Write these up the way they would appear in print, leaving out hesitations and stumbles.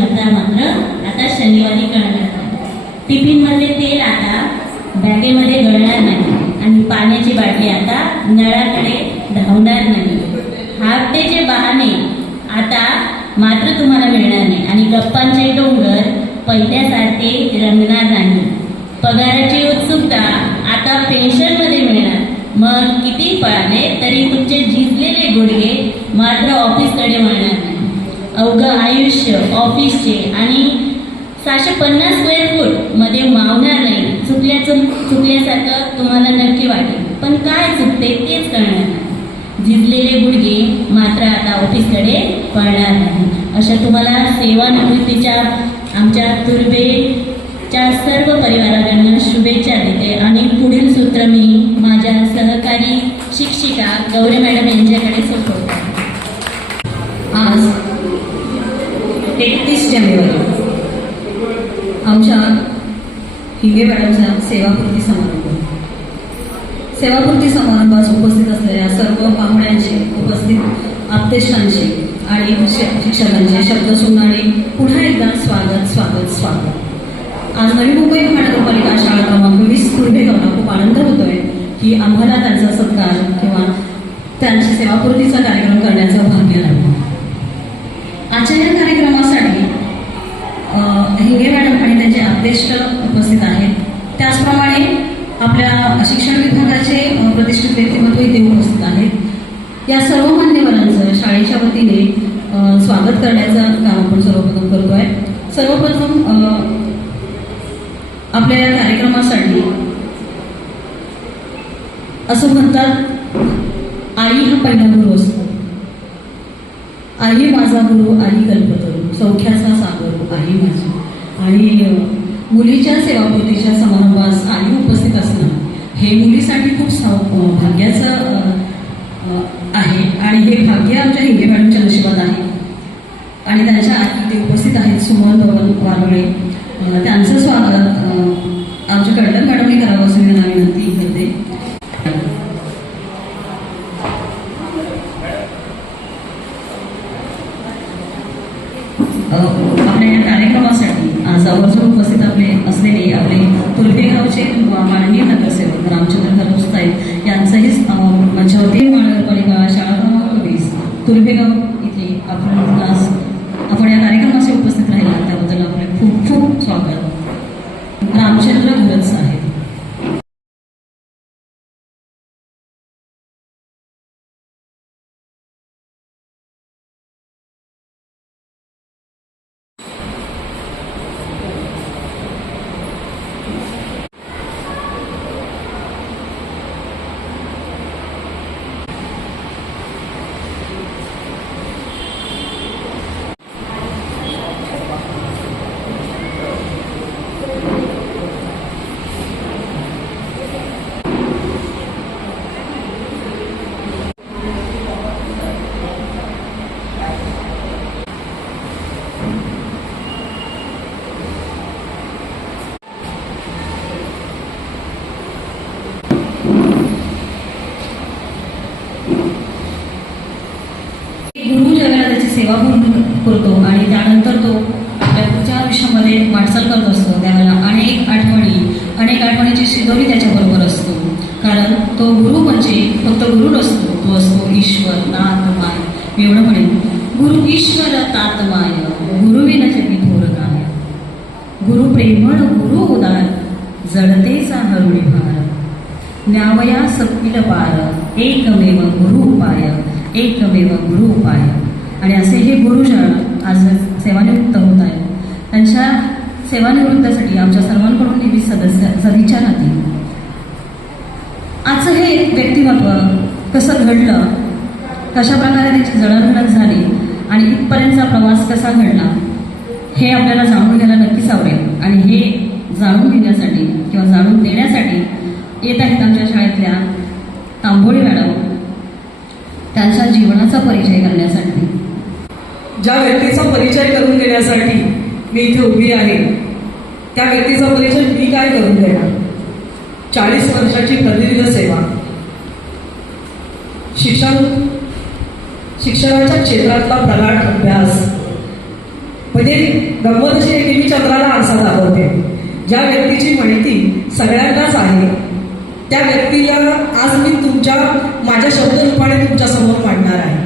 मात्र आता शनिवारी कळणार नाही. टिफिनमधले तेल आता बॅगेमध्ये गळणार नाही आणि पाण्याची बाटली आता नळाकडे धावणार नाही. हाफ डेचे बहाणे आता मात्र तुम्हाला मिळणार नाही आणि गप्पांचे डोंगर पहिल्यासारखे रंगणार नाही. पगाराची उत्सुकता आता पेन्शनमध्ये मिळणार. मग किती पळाले तरी तुमचे झिजलेले गुडघे मात्र ऑफिसकडे वळणार नाही. अवघं आयुष्य ऑफिसचे आणि 750 स्क्वेअर फूट मध्ये मावणार नाही. चुकल्यासारखं तुम्हाला नक्की वाटेल, पण काय चुकते तेच कळणार नाही. झिजलेले गुडघे मात्र आता ऑफिसकडे पळणार नाही. अशा तुम्हाला सेवानिवृत्तीच्या आमच्या तुर्भेच्या सर्व परिवाराकडनं शुभेच्छा देते आणि पुढील सूत्र मी माझ्या सहकारी शिक्षिका गौरी मॅडम यांच्याकडे सोपवते. आज 31 जानेवारी आमच्या हिंगे मॅडमचा सेवापूर्ती समारंभ. सेवापूर्ती समारंभास उपस्थित असलेल्या सर्व पाहुण्यांचे, उपस्थित आप्तेष्टांचे आणि शिक्षकांचे शब्द सुनाने पुन्हा एकदा स्वागत स्वागत स्वागत. आज नवी मुंबई महानगरपालिका शाळा क्रमांक 20 तुर्भेगावला खूप आनंद होतोय की आम्हाला त्यांचा सत्कार किंवा त्यांची सेवापूर्तीचा कार्यक्रम करण्याचं भाग्य लाभलं. आजच्या या कार्यक्रमासाठी हिंगे मॅडम आणि त्यांचे आप्तेष्ट उपस्थित आहेत. त्याचप्रमाणे आपल्या शिक्षण विभागाचे प्रतिष्ठित व्यक्तिमत्व इथे उपस्थित आहेत. या सर्व मान्यवरांचं शाळेच्या वतीने स्वागत करण्याचं काम आपण सर्वप्रथम करतोय. सर्वप्रथम आपल्या या कार्यक्रमासाठी असं म्हणतात, आई हा पहिला गुरु असतो. आई माझा गुरु, आई कल्पतरू, सौख्याचा सागर आई माझी. आणि मुलीच्या सेवापूर्तीच्या समारंभास आई उपस्थित असणं हे मुलीसाठी खूप भाग्याचं आहे आणि हे भाग्य आमच्या हिंगे मॅडमच्या नशिबात आहे. आणि त्यांच्या आधी ते उपस्थित आहेत सुमन वारवळे. त्यांचं स्वागत आमच्या कडलं मॅडमने करावं असं मी विनंती करते. आपल्या या कार्यक्रमासाठी आज आवर्जून उपस्थित असलेले आपले तुर्भेगावचे माननीय नगरसेवक रामचंद्र खरोस साहेब यांचंही मंचावरती महानगरपालिका शाळा क्रमांक 20 तुर्भेगाव इथे आपण या कार्यक्रमासाठी उपस्थित राहिला त्याबद्दल आपले खूप खूप स्वागत. रामचंद्र खरोस साहेब. गुरु ज्यावेळेला त्याची सेवा करतो आणि त्यानंतर तो आपल्या पुढच्या आयुष्यामध्ये वाटचाल करत असतो त्यावेळेला अनेक आठवणीची शिदोरी त्याच्याबरोबर असतो. कारण तो गुरु म्हणजे फक्त गुरु नसतो, तो असतो ईश्वर नाथ माय. मी एवढं म्हणेन, गुरु ईश्वर तात माय, गुरुविन जगी थोर काय. गुरु प्रेमळ गुरु उदार, जडतेचा हरुणी भार. न्यावया सपिल पार, एकमेव गुरु उपाय, एकमेव गुरु उपाय. आणि असे हे गुरुजन आज सेवानिवृत्त होत आहेत. त्यांच्या सेवानिवृत्तीसाठी आमच्या सर्वांकडून नेहमी सदिच्छा राहतील. आजचं हे व्यक्तिमत्व कसं घडलं, कशा प्रकारे त्याची जडणघडण झाली आणि इथपर्यंतचा प्रवास कसा घडला हे आपल्याला जाणून घ्यायला नक्कीच आवडेल. आणि हे जाणून घेण्यासाठी किंवा जाणून देण्यासाठी येत आहेत आमच्या शाळेतल्या तांबोळी मॅडम. त्यांच्या जीवनाचा परिचय करण्यासाठी, ज्या व्यक्तीचा परिचय करून देण्यासाठी मी इथे उभी आहे त्या व्यक्तीचा परिचय मी काय करून देणार. 40 वर्षाची प्रदीर्घ सेवा, शिक्षणाच्या क्षेत्रातला प्रगाढ अभ्यास, म्हणजे गंमत अशी आहे की मी चंद्राला आरसा दाखवते. ज्या व्यक्तीची माहिती सगळ्यांनाच आहे त्या व्यक्तीला आज मी माझ्या शब्दरूपाने तुमच्या समोर मांडणार आहे.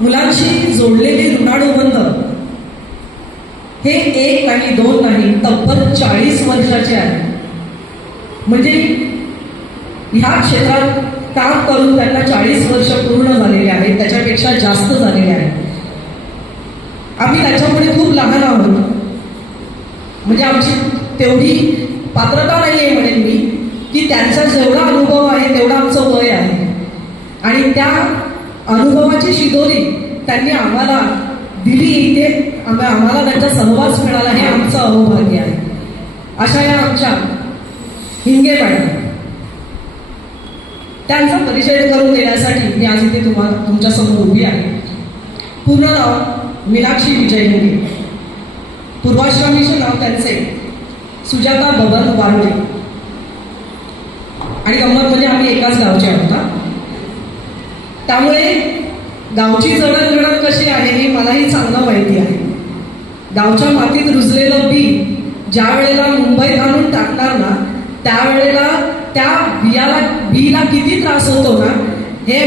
मुलांशी जोडलेले ऋणानुबंध हे एक नाही, दोन नाही, तब्बल 40 वर्षाचे आहे. म्हणजे ह्या क्षेत्रात काम करून त्यांना 40 वर्ष पूर्ण झालेले आहेत, त्याच्यापेक्षा जास्त झालेले आहेत. आम्ही त्याच्यापुढे खूप लहान आहोत. म्हणजे आमची तेवढी पात्रता नाही आहे म्हणेन मी, की त्यांचा जेवढा अनुभव आहे तेवढा आमचं वय आहे. आणि त्या अनुभवाची शिदोरी त्यांनी आम्हाला दिली, इथे आम्हाला त्यांचा सहवास मिळाला, हे आमचं अहोभाग्य आहे. अशा या आमच्या हिंगे मॅडम, त्यांचा परिचय करून देण्यासाठी मी आज इथे तुमच्या समोर उभी आहे. पूर्ण नाव मीनाक्षी विजय हिंगे, पूर्वाश्रमीचे नाव त्यांचे सुजाता बबन वारुळे. आणि गंमत म्हणजे आम्ही एकाच गावचे आहोत. त्यामुळे गावची जडणघडण कशी आहे हे मलाही चांगलं माहिती आहे. गावच्या मातीत रुजलेलं बी ज्या वेळेला मुंबईत आणून टाकणार ना, त्यावेळेला त्या बीला किती त्रास होतो ना, हे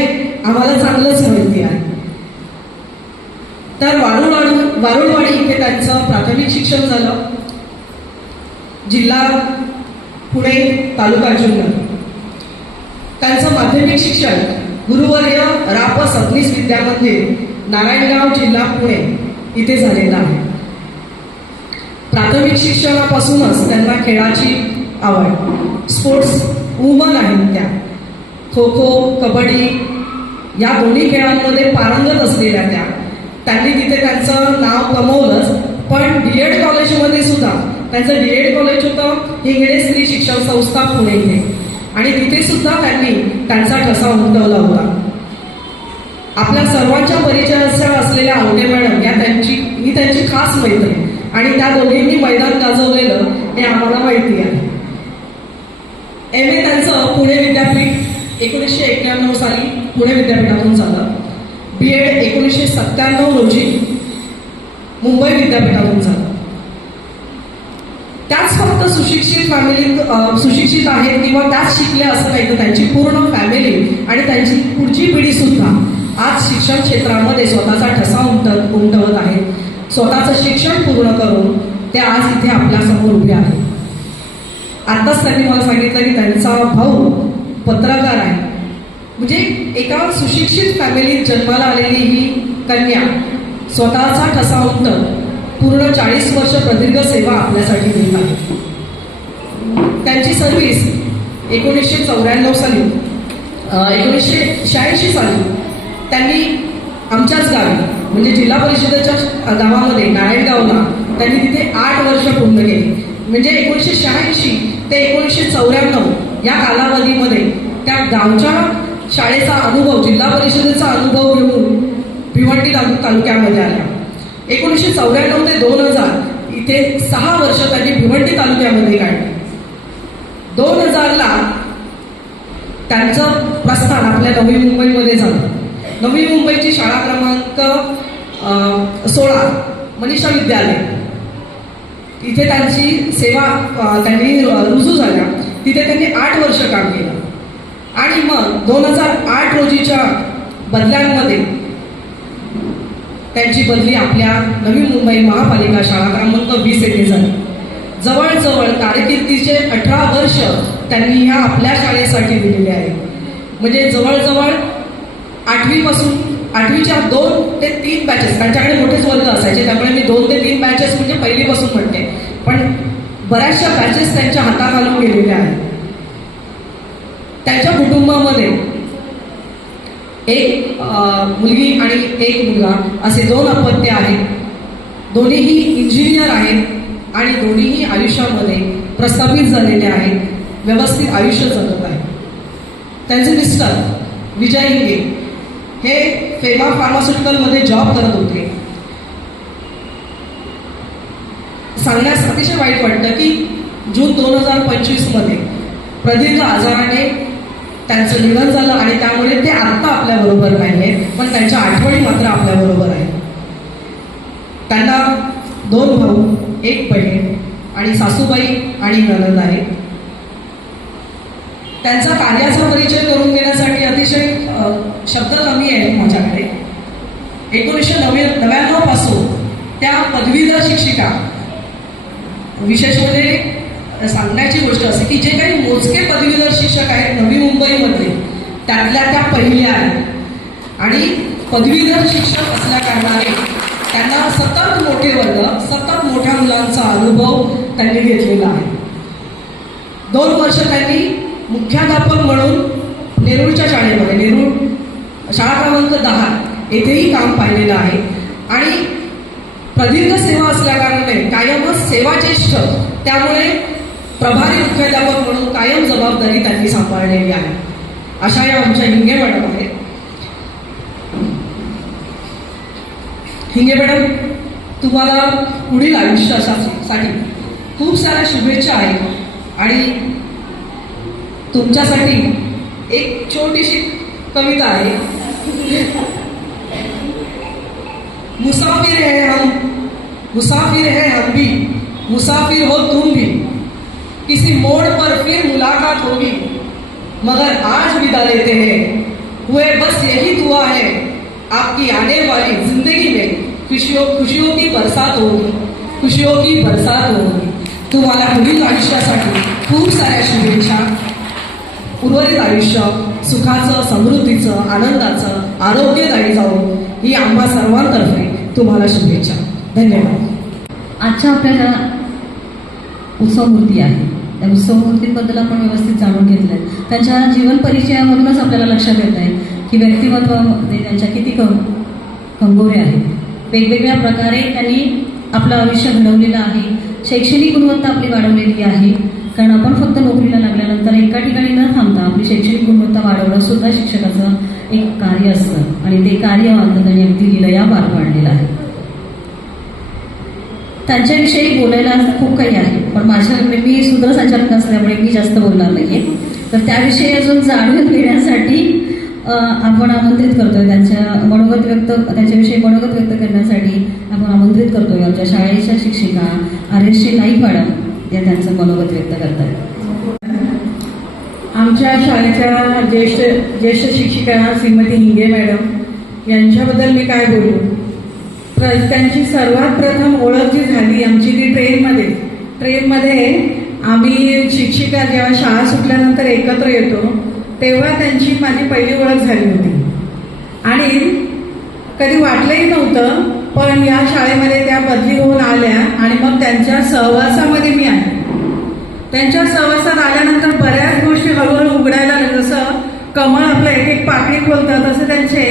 आम्हाला चांगलंच माहिती आहे. तर वारुळवाडी इथे त्यांचं प्राथमिक शिक्षण झालं. जिल्हा पुणे, तालुका जुन्नर. त्यांचं माध्यमिक शिक्षण गुरुवर्य राप सबनीस विद्यामंदिर, नारायणगाव, जिल्हा पुणे इथे झालेलं आहे. प्राथमिक शिक्षणापासूनच त्यांना खेळाची आवड, स्पोर्ट्स वुमन आहेत त्या. खो खो, कबड्डी या दोन्ही खेळांमध्ये पारंगत असलेल्या त्यांनी तिथे त्यांचं नाव कमवलंच. पण DED कॉलेजमध्ये सुद्धा त्यांचं DED कॉलेज होतं हिंगणे स्त्री शिक्षण संस्था पुणे इथे, आणि तिथे सुद्धा त्यांनी त्यांचा ठसा उमटवला होता. आपल्या सर्वांच्या परिचयाच्या असलेल्या आवटे मॅडम या मी त्यांची खास मैत्रीण, आणि त्या दोघींनी मैदान गाजवलेलं हे आम्हाला माहिती आहे. MA त्यांचं पुणे विद्यापीठ 1991 साली पुणे विद्यापीठातून झालं. BEd 1997 रोजी मुंबई विद्यापीठातून झालं. त्याच फक्त सुशिक्षित आहेत किंवा त्याच शिकल्या असं नाही, तर त्यांची पूर्ण फॅमिली आणि त्यांची पुढची पिढी सुद्धा आज शिक्षण क्षेत्रामध्ये स्वतःचा ठसा उमटवत आहेत. स्वतःचं शिक्षण पूर्ण करून ते आज इथे आपल्या समोर उभे आहेत. आताच त्यांनी मला सांगितलं की त्यांचा भाऊ पत्रकार आहे. म्हणजे एका सुशिक्षित फॅमिलीत जन्माला आलेली ही कन्या स्वतःचा ठसा उमटत पूर्ण 40 वर्ष प्रदीर्घ सेवा आपल्यासाठी देत आहे. त्यांची सर्व्हिस 1994 साली 1986 साली त्यांनी आमच्याच गावी म्हणजे जिल्हा परिषदेच्या गावामध्ये नारायणगावला त्यांनी तिथे 8 वर्ष पूर्ण केली. म्हणजे 1986 ते 1994 या कालावधीमध्ये त्या गावच्या शाळेचा अनुभव, जिल्हा परिषदेचा अनुभव घेऊन भिवंडी तालुक्यामध्ये आला. 1994 ते 2000 इथे 6 वर्ष त्यांनी भिवंडी तालुक्यामध्ये काढली. 2000ला त्यांचं प्रस्थान आपल्या नवी मुंबईमध्ये झालं. नवी मुंबईची शाळा क्रमांक 16 मनीषा विद्यालय इथे त्यांची सेवा त्यांनी रुजू झाल्या. तिथे त्यांनी 8 वर्ष काम केलं. आणि मग 2008 रोजीच्या बदल्यांमध्ये त्यांची बदली आपल्या नवी मुंबई महापालिका शाळा क्रमांक 20 येथे झाली. जवळजवळ कारकिर्दीचे 18 वर्ष त्यांनी ह्या आपल्या शाळेसाठी दिलेले आहेत. म्हणजे जवळजवळ 8वीच्या 2 ते 3 बॅचेस, त्यांच्याकडे मोठेच वर्ग असायचे त्यामुळे मी 2 ते 3 बॅचेस म्हणजे पहिलीपासून म्हणते, पण बऱ्याचशा बॅचेस त्यांच्या हाताखालून गेलेल्या आहेत. त्यांच्या कुटुंबामध्ये एक मुलगी आणि एक मुलगा असे 2 अपत्य आहेत. दोन्हीही इंजिनियर आहेत आणि दोन्हीही आयुष्यामध्ये प्रस्थापित झालेले आहेत, व्यवस्थित आयुष्य जगत आहेत. त्यांचे मिस्टर विजय हिंगे हे फेमा फार्मास्युटिकलमध्ये जॉब करत होते. सांगण्यास अतिशय वाईट वाटतं की जून 2025 मध्ये प्रदीर्घ आजाराने त्यांचं निधन झालं आणि त्यामुळे ते आत्ता आपल्याबरोबर नाही आहेत, पण त्यांच्या आठवणी मात्र आपल्याबरोबर आहेत. त्यांना 2 भाऊ 1 बहीण आणि सासूबाई आणि नणंद आहे. त्यांचा कार्याचा परिचय करून घेण्यासाठी अतिशय शब्द कमी आहेत माझ्याकडे. 1999 पासून त्या पदवीधर शिक्षिका, विशेष म्हणजे सांगण्याची गोष्ट असे की जे काही मोजके पदवीधर शिक्षक आहेत नवी मुंबईमध्ये त्यातल्या त्या पहिल्या आहेत आणि पदवीधर शिक्षक असल्या कारणाने त्यांना सतत मोठे वर्ग, सतत मोठ्या मुलांचा अनुभव त्यांनी घेतलेला आहे. 2 वर्ष त्यांनी मुख्याध्यापक म्हणून नेरूळच्या शाळेमध्ये, नेरूळ शाळा क्रमांक 10 येथेही काम पाहिलेलं आहे आणि प्रदीर्घ सेवा असल्या कारणाने कायमच सेवाज्येष्ठ, त्यामुळे प्रभारी मुख्याध्यापक म्हणून कायम जबाबदारी त्यांनी सांभाळलेली आहे. अशा या आमच्या हिंगे मॅडम आहेत. हिंगे मॅडम, तुम्हाला पुढील आयुष्यासाठी खूप साऱ्या शुभेच्छा आहेत आणि तुमच्यासाठी एक छोटीशी कविता आहे. मुसाफिर है हम भी, मुसाफिर हो तुम भी, किसी मोड़ पर फिर मुलाकात होगी, मगर आज विदा लेते हैं, हुए बस यही दुआ है आपकी आने वाली जिंदगी में खुशियों की बरसात होगी, खुशियों की बरसात होगी. तुम्हाला पुढील आयुष्यासाठी खूप साऱ्या शुभेच्छा. उर्वरित आयुष्य सुखाचं, समृद्धीचं, आनंदाचं, आरोग्यदायी जाऊ ही आम्हा सर्वांतर्फे तुम्हाला शुभेच्छा. धन्यवाद. आजच्या आपल्याला उत्सवमूर्ती आहे, त्या उत्सवमूर्तींबद्दल आपण व्यवस्थित जाणून घेतलंय. त्यांच्या जीवन परिचयामधूनच आपल्याला लक्षात येत आहे की व्यक्तिमत्वामध्ये त्यांच्या किती कंगोरे आहेत. वेगवेगळ्या प्रकारे त्यांनी आपलं आयुष्य घडवलेलं आहे. शैक्षणिक गुणवत्ता आपली वाढवलेली आहे, कारण आपण फक्त नोकरीला लागल्यानंतर एका ठिकाणी न थांबता आपली शैक्षणिक गुणवत्ता वाढवणं सुद्धा शिक्षकाचं एक कार्य असतं आणि ते कार्य त्यांनी अगदी लीलया पार पाडलेलं आहे. त्यांच्याविषयी बोलायला खूप काही आहे, पण मी सूत्रसंचालक असल्यामुळे मी जास्त बोलणार नाहीये. तर त्याविषयी अजून जाणून घेण्यासाठी आपण आमंत्रित करतोय, त्यांच्याविषयी मनोगत व्यक्त करण्यासाठी आपण आमंत्रित करतोय आमच्या शाळेच्या शिक्षिका RSC नाईक मॅडम या त्यांचं मनोगत व्यक्त करतात. आमच्या शाळेच्या ज्येष्ठ शिक्षिका श्रीमती हिंगे मॅडम यांच्याबद्दल मी काय बोलू. त्यांची सर्वात प्रथम ओळख जी झाली आमची ती ट्रेनमध्ये आम्ही शिक्षिका जेव्हा शाळा सुटल्यानंतर एकत्र येतो तेव्हा त्यांची माझी पहिली ओळख झाली होती आणि कधी वाटलंही नव्हतं, पण या शाळेमध्ये त्या बदली होऊन आल्या आणि मग त्यांच्या सहवासामध्ये मी आले. त्यांच्या सहवासात आल्यानंतर बऱ्याच गोष्टी हळूहळू उघडायला लागल्या. जसं कमळ आपलं एक एक पाकळी खोलतं तसं त्यांचे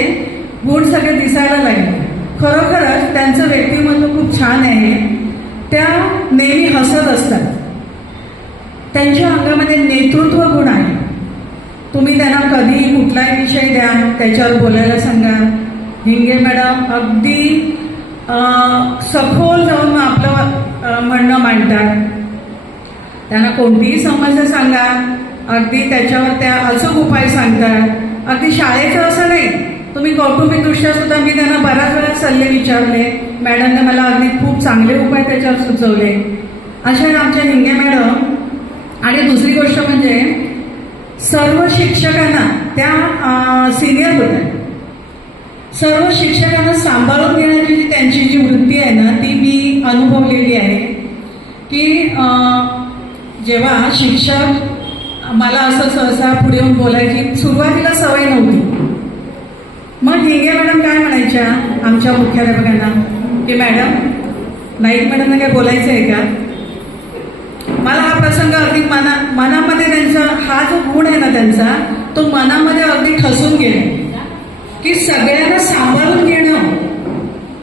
गुण सगळे दिसायला लागले. खरोखरच त्यांचं व्यक्तिमत्व खूप छान आहे. त्या नेहमी हसत असतात. त्यांच्या अंगामध्ये नेतृत्व गुण आहे. तुम्ही त्यांना कधी कुठलाही विषय द्या त्याच्यावर बोलायला सांगा, हिंगे मॅडम अगदी सखोल जाऊन आपलं म्हणणं मांडतात. त्यांना कोणतीही समस्या सांगा अगदी त्याच्यावर त्या अचूक उपाय सांगतात. अगदी शाळेचं असं नाही, तुम्ही कौटुंबिकदृष्ट्या सुद्धा मी त्यांना बऱ्याच वेळा सल्ले विचारले, मॅडमने मला अगदी खूप चांगले उपाय त्याच्यावर सुचवले. अशा आमच्या हिंगे मॅडम. आणि दुसरी गोष्ट म्हणजे सर्व शिक्षकांना त्या सिनियर होत्या. सर्व शिक्षकांना सांभाळून घेण्याची त्यांची जी वृत्ती आहे ना ती मी अनुभवलेली आहे की जेव्हा शिक्षक मला असं सहसा पुढे येऊन बोलायची सुरुवातीला सवय नव्हती. मग हिंगे मॅडम काय म्हणायच्या आमच्या मुख्याध्यापकांना की मॅडम नाईक मॅडमने काय बोलायचं आहे का. मला हा प्रसंग अगदी मनामध्ये त्यांचा हा जो गुण आहे ना त्यांचा तो मनामध्ये अगदी ठसून गेला की सगळ्यांना सांभाळून घेणं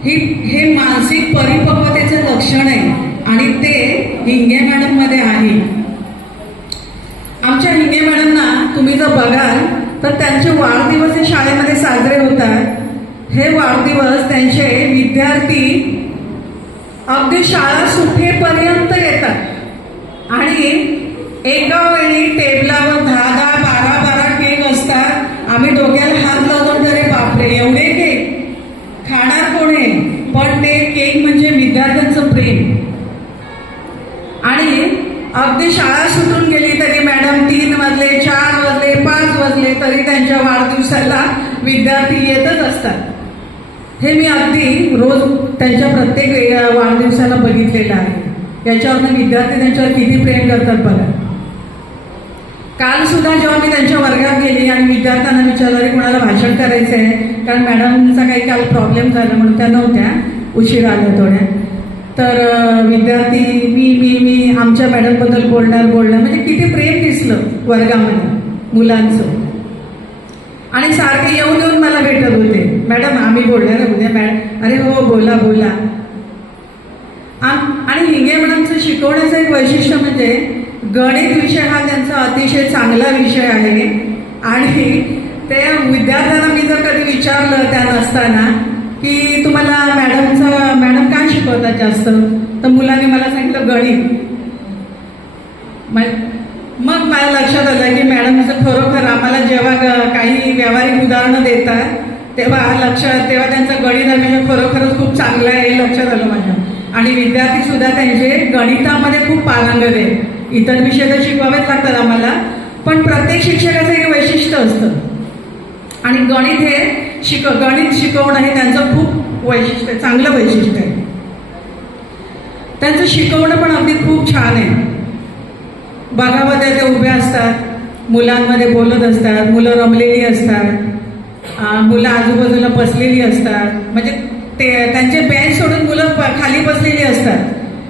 हे मानसिक परिपक्वतेचं लक्षण आहे आणि ते हिंगे मॅडम मध्ये आहे. आमच्या हिंगे मॅडमना तुम्ही जर बघाल तर त्यांचे वाढदिवस हे शाळेमध्ये साजरे होतात. हे वाढदिवस त्यांचे विद्यार्थी अगदी शाळा सुटेपर्यंत येतात आणि एका वेळी टेबलावर 10-10, 12-12 केक असतात. आम्ही डोक्याला हात लावतो तरी बापरे एवढे केक खाणार कोण आहे. पण ते केक म्हणजे टिफिन. आणि अगदी शाळा सुटून गेली तरी मॅडम 3 वाजले, 4 वाजले, 5 वाजले तरी त्यांच्या वाढदिवसाला विद्यार्थी येतच असतात. हे मी अगदी रोज त्यांच्या प्रत्येक वाढदिवसाला बघितलेलं आहे. याच्यावरनं विद्यार्थी त्यांच्यावर किती प्रेम करतात बघा. काल सुद्धा जेव्हा मी त्यांच्या वर्गात गेली आणि विद्यार्थ्यांना विचारलं अरे कोणाला भाषण करायचं आहे, कारण मॅडमचा काही काल प्रॉब्लेम झाला म्हणून त्या नव्हत्या, उशीर आल्या थोड्या. तर विद्यार्थी मी आमच्या मॅडमबद्दल बोलणार म्हणजे किती प्रेम दिसलं वर्गामध्ये मुलांचं. आणि सारखे येऊन मला भेटत होते, मॅडम आम्ही बोलणार उद्या. मॅडम अरे हो बोला. आणि हिंगे मॅडमचं शिकवण्याचं एक वैशिष्ट्य म्हणजे गणित विषय हा त्यांचा अतिशय चांगला विषय आहे. आणि ते विद्यार्थ्यांना मी जर कधी विचारलं त्या नसताना की तुम्हाला मॅडम काय शिकवतात जास्त, तर मुलांनी मला सांगितलं गणित. मग मला लक्षात आलं की मॅडमचं खरोखर आम्हाला जेव्हा काही व्यावहारिक उदाहरणं देतात तेव्हा त्यांचं गणित हा विषय खरोखरच खूप चांगला आहे हे लक्षात आलं माझ्या. आणि विद्यार्थी सुद्धा त्यांचे गणितामध्ये खूप पारंगत आहे. इतर विषय तर शिकवावेच लागतात आम्हाला, पण प्रत्येक शिक्षकाचं एक वैशिष्ट्य असतं. आणि गणित शिकवणं हे त्यांचं खूप वैशिष्ट्य, चांगलं वैशिष्ट्य आहे. त्यांचं शिकवणं पण अगदी खूप छान आहे. बागामध्ये ते उभे असतात, मुलांमध्ये बोलत असतात, मुलं रमलेली असतात, मुलं आजूबाजूला बसलेली असतात. म्हणजे त्यांचे बेंच सोडून मुलं खाली बसलेली असतात.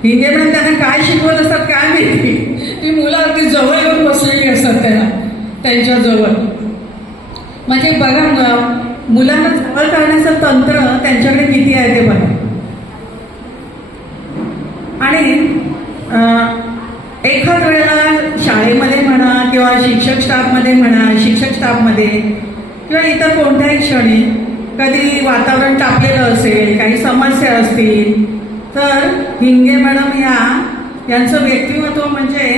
हिंगे मॅडम त्यांना काय शिकवत असतात काय माहिती, ती मुलं अगदी जवळ येऊन बसलेली असतात त्यांच्या जवळ. म्हणजे बघा मुलांना जवळ करण्याचं तंत्र त्यांच्याकडे किती आहे ते बघा. आणि एखाद वेळेला शाळेमध्ये म्हणा किंवा शिक्षक स्टाफमध्ये किंवा इतर कोणत्याही क्षणी कधी वातावरण तापलेलं असेल, काही समस्या असतील, तर हिंगे मॅडम यांचं व्यक्तिमत्व म्हणजे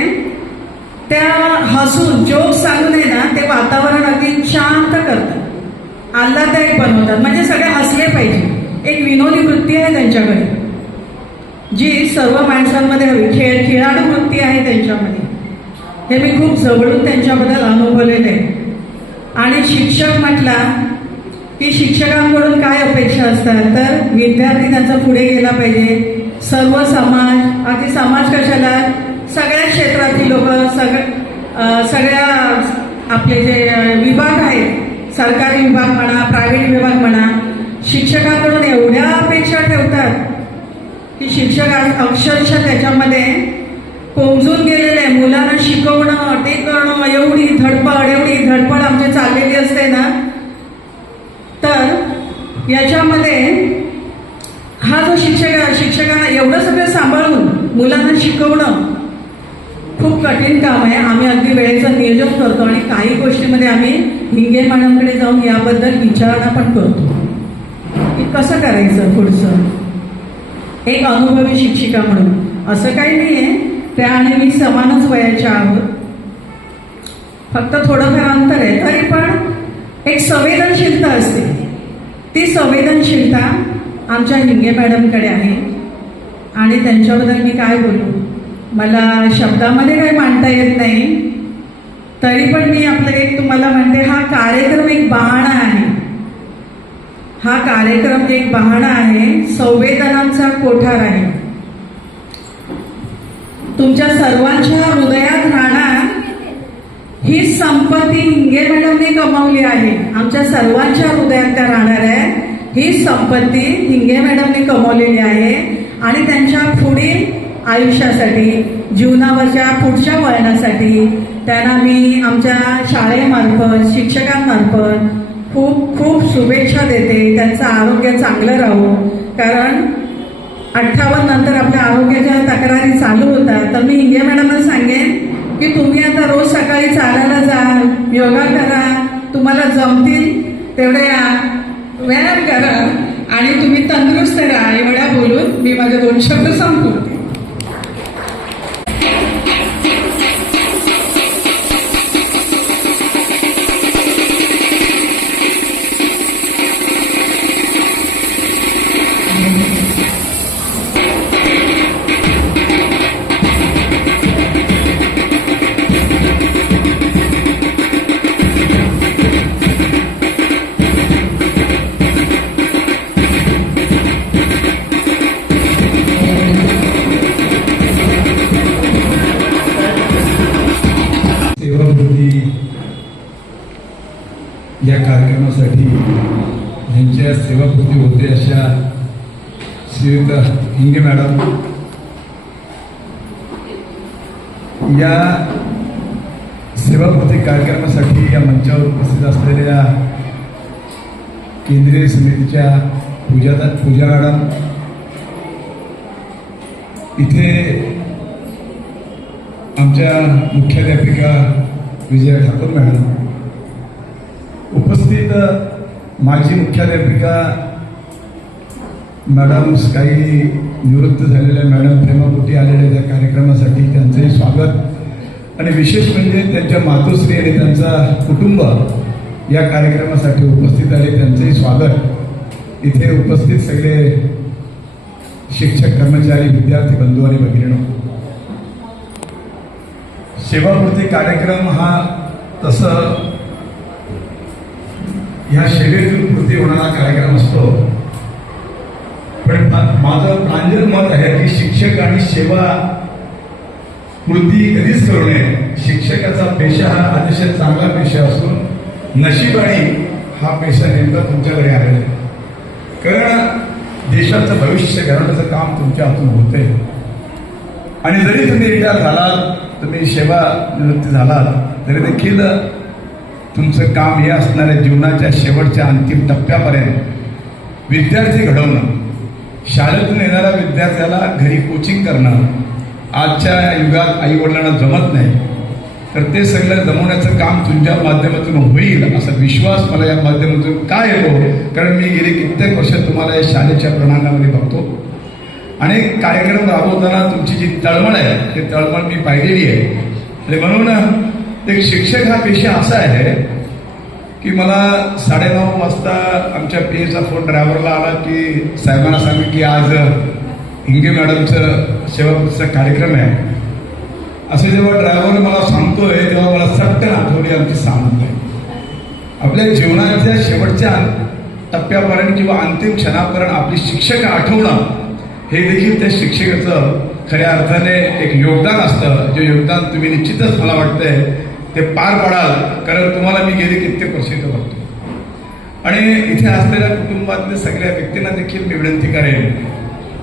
त्या हसून जोक सांगून आहे ना ते वातावरण अगदी शांत करतात, आल्हाददायक बनवतात. म्हणजे सगळे हसले पाहिजे. एक विनोदी वृत्ती आहे त्यांच्याकडे जी सर्व माणसांमध्ये हवी. खेळाडू वृत्ती आहे त्यांच्यामध्ये. हे मी खूप जवळून त्यांच्याबद्दल अनुभवलेलं आहे. आणि शिक्षक म्हटला की शिक्षकांकडून काय अपेक्षा असतात, तर विद्यार्थी त्यांचा पुढे गेला पाहिजे. सर्व समाज, अगदी समाज कशाला, सगळ्या क्षेत्रातील लोक, सगळ्या आपले जे विभाग आहेत, सरकारी विभाग म्हणा, प्रायव्हेट विभाग म्हणा, शिक्षकांकडून एवढ्या अपेक्षा ठेवतात की शिक्षक अक्षरशः त्याच्यामध्ये कोमजून गेलेले आहे. मुलांना शिकवणं, ते करणं, एवढी धडपड आमची चाललेली असते ना. तर याच्यामध्ये हा जो शिक्षकांना एवढं सगळं सांभाळून मुलांना शिकवणं खूप कठीण काम आहे. आम्ही अगदी वेळेचं नियोजन करतो आणि काही गोष्टीमध्ये आम्ही हिंगे मॅडमकडे जाऊन याबद्दल विचारणा पण करतो की कसं करायचं पुढचं. एक अनुभवी शिक्षिका म्हणून असं काही नाहीये, त्या आणि मी समानच वयाच्या आहोत, फक्त थोडंफार अंतर आहे. तरी पण एक संवेदनशीलता असते. ती संवेदनशीलता आमच्या हिंगे मॅडमकडे आहे. आणि त्यांच्याबद्दल मी काय बोलू, मला शब्दामध्ये काही मांडता येत नाही. तरी पण मी आपलं एक तुम्हाला म्हणते, हा कार्यक्रम एक बहाणा आहे. हा कार्यक्रम एक बहाणा आहे, संवेदनांचा कोठार आहे. तुमच्या सर्वांच्या हृदयात राहणार ही संपत्ती हिंगे मॅडमने कमावली आहे. आमच्या सर्वांच्या हृदयात त्या राहणार आहे. ही संपत्ती हिंगे मॅडमने कमावलेली आहे. आणि त्यांच्या पुढील आयुष्यासाठी, जीवनावरच्या पुढच्या वळणासाठी त्यांना मी आमच्या शाळेमार्फत, शिक्षकांमार्फत खूप खूप शुभेच्छा देते. त्यांचं आरोग्य चांगलं राहो. कारण 58 नंतर आपल्या आरोग्याच्या तक्रारी चालू होतात. तर मी हिंगे मॅडमला सांगेन की तुम्ही आता रोज सकाळी चालायला जा, योगा करा, तुम्हाला जमतील तेवढे व्यायाम करा आणि तुम्ही तंदुरुस्त राहा. एवढ्या बोलून मी माझे 2 शब्द संपवते. या कार्यक्रमासाठी यांच्या सेवापूर्ती होते अशा श्रीयुत हिंगे मॅडम या सेवापूर्ती कार्यक्रमासाठी या मंचावर उपस्थित असलेल्या केंद्रीय समितीच्या पूजा मॅडम, इथे आमच्या मुख्याध्यापिका विजया ठाकूर मॅडम, उपस्थित माजी मुख्याध्यापिका मॅडम, काही निवृत्त झालेल्या मॅडम, प्रेमापोटी आलेल्या त्या कार्यक्रमासाठी त्यांचे स्वागत आणि विशेष म्हणजे त्यांच्या मातोश्री आणि त्यांचा कुटुंब या कार्यक्रमासाठी उपस्थित आले, त्यांचेही स्वागत। इथे उपस्थित सगळे शिक्षक, कर्मचारी, विद्यार्थी बंधू आणि भगिनींनो, सेवापूर्ती कार्यक्रम हा तसं ह्या सेवेतून पूर्ती होणारा कार्यक्रम असतो, पण माझं प्रांजळ मत आहे की शिक्षक आणि सेवा पूर्ती कधीच करू नये। शिक्षकाचा पेशा हा अतिशय चांगला पेशा असून नशिबाने हा पेशा नेमका तुमच्याकडे आलेला आहे, कारण देशाचं भविष्य घडवण्याचं काम तुमच्या हातून होतंय। आणि जरी तुम्ही रिटायर झालात, तुम्ही सेवा निवृत्ती झालात, तरी देखील तुमचं काम हे असणार आहे जीवनाच्या शेवटच्या अंतिम टप्प्यापर्यंत विद्यार्थी घडवणं, शाळेतून येणाऱ्या विद्यार्थ्याला घरी कोचिंग करणं। आजच्या युगात आई वडिलांना जमत नाही, तर ते सगळं जमवण्याचं काम तुमच्या माध्यमातून होईल असा विश्वास मला या माध्यमातून का येतो, कारण मी गेली कित्येक वर्ष तुम्हाला या शाळेच्या प्रणांगणामध्ये बघतो। अनेक कार्यक्रम राबवताना तुमची जी तळमळ आहे ती तळमळ मी पाहिलेली आहे, आणि म्हणून एक शिक्षक हा पेशा असा आहे की मला 9:30 वाजता आमच्या पीएचा फोन ड्रायव्हरला आला की साहेबांना सांगितलं की आज हिंगे मॅडमचं सेवापूर्तीचा कार्यक्रम आहे। असं जेव्हा ड्रायव्हर मला सांगतोय तेव्हा मला सटकन आठवली आमची सामंत आहे। आपल्या जीवनाच्या शेवटच्या टप्प्यापर्यंत किंवा अंतिम क्षणापर्यंत आपली शिक्षक आठवणं हे देखील त्या शिक्षकाचं खऱ्या अर्थाने एक योगदान असतं, जे योगदान तुम्ही निश्चितच मला वाटतंय ते पार पाडाल, कारण तुम्हाला मी गेली कित्येक वर्ष इथं बघतो। आणि इथे असलेल्या कुटुंबातल्या सगळ्या व्यक्तींना देखील मी विनंती करेन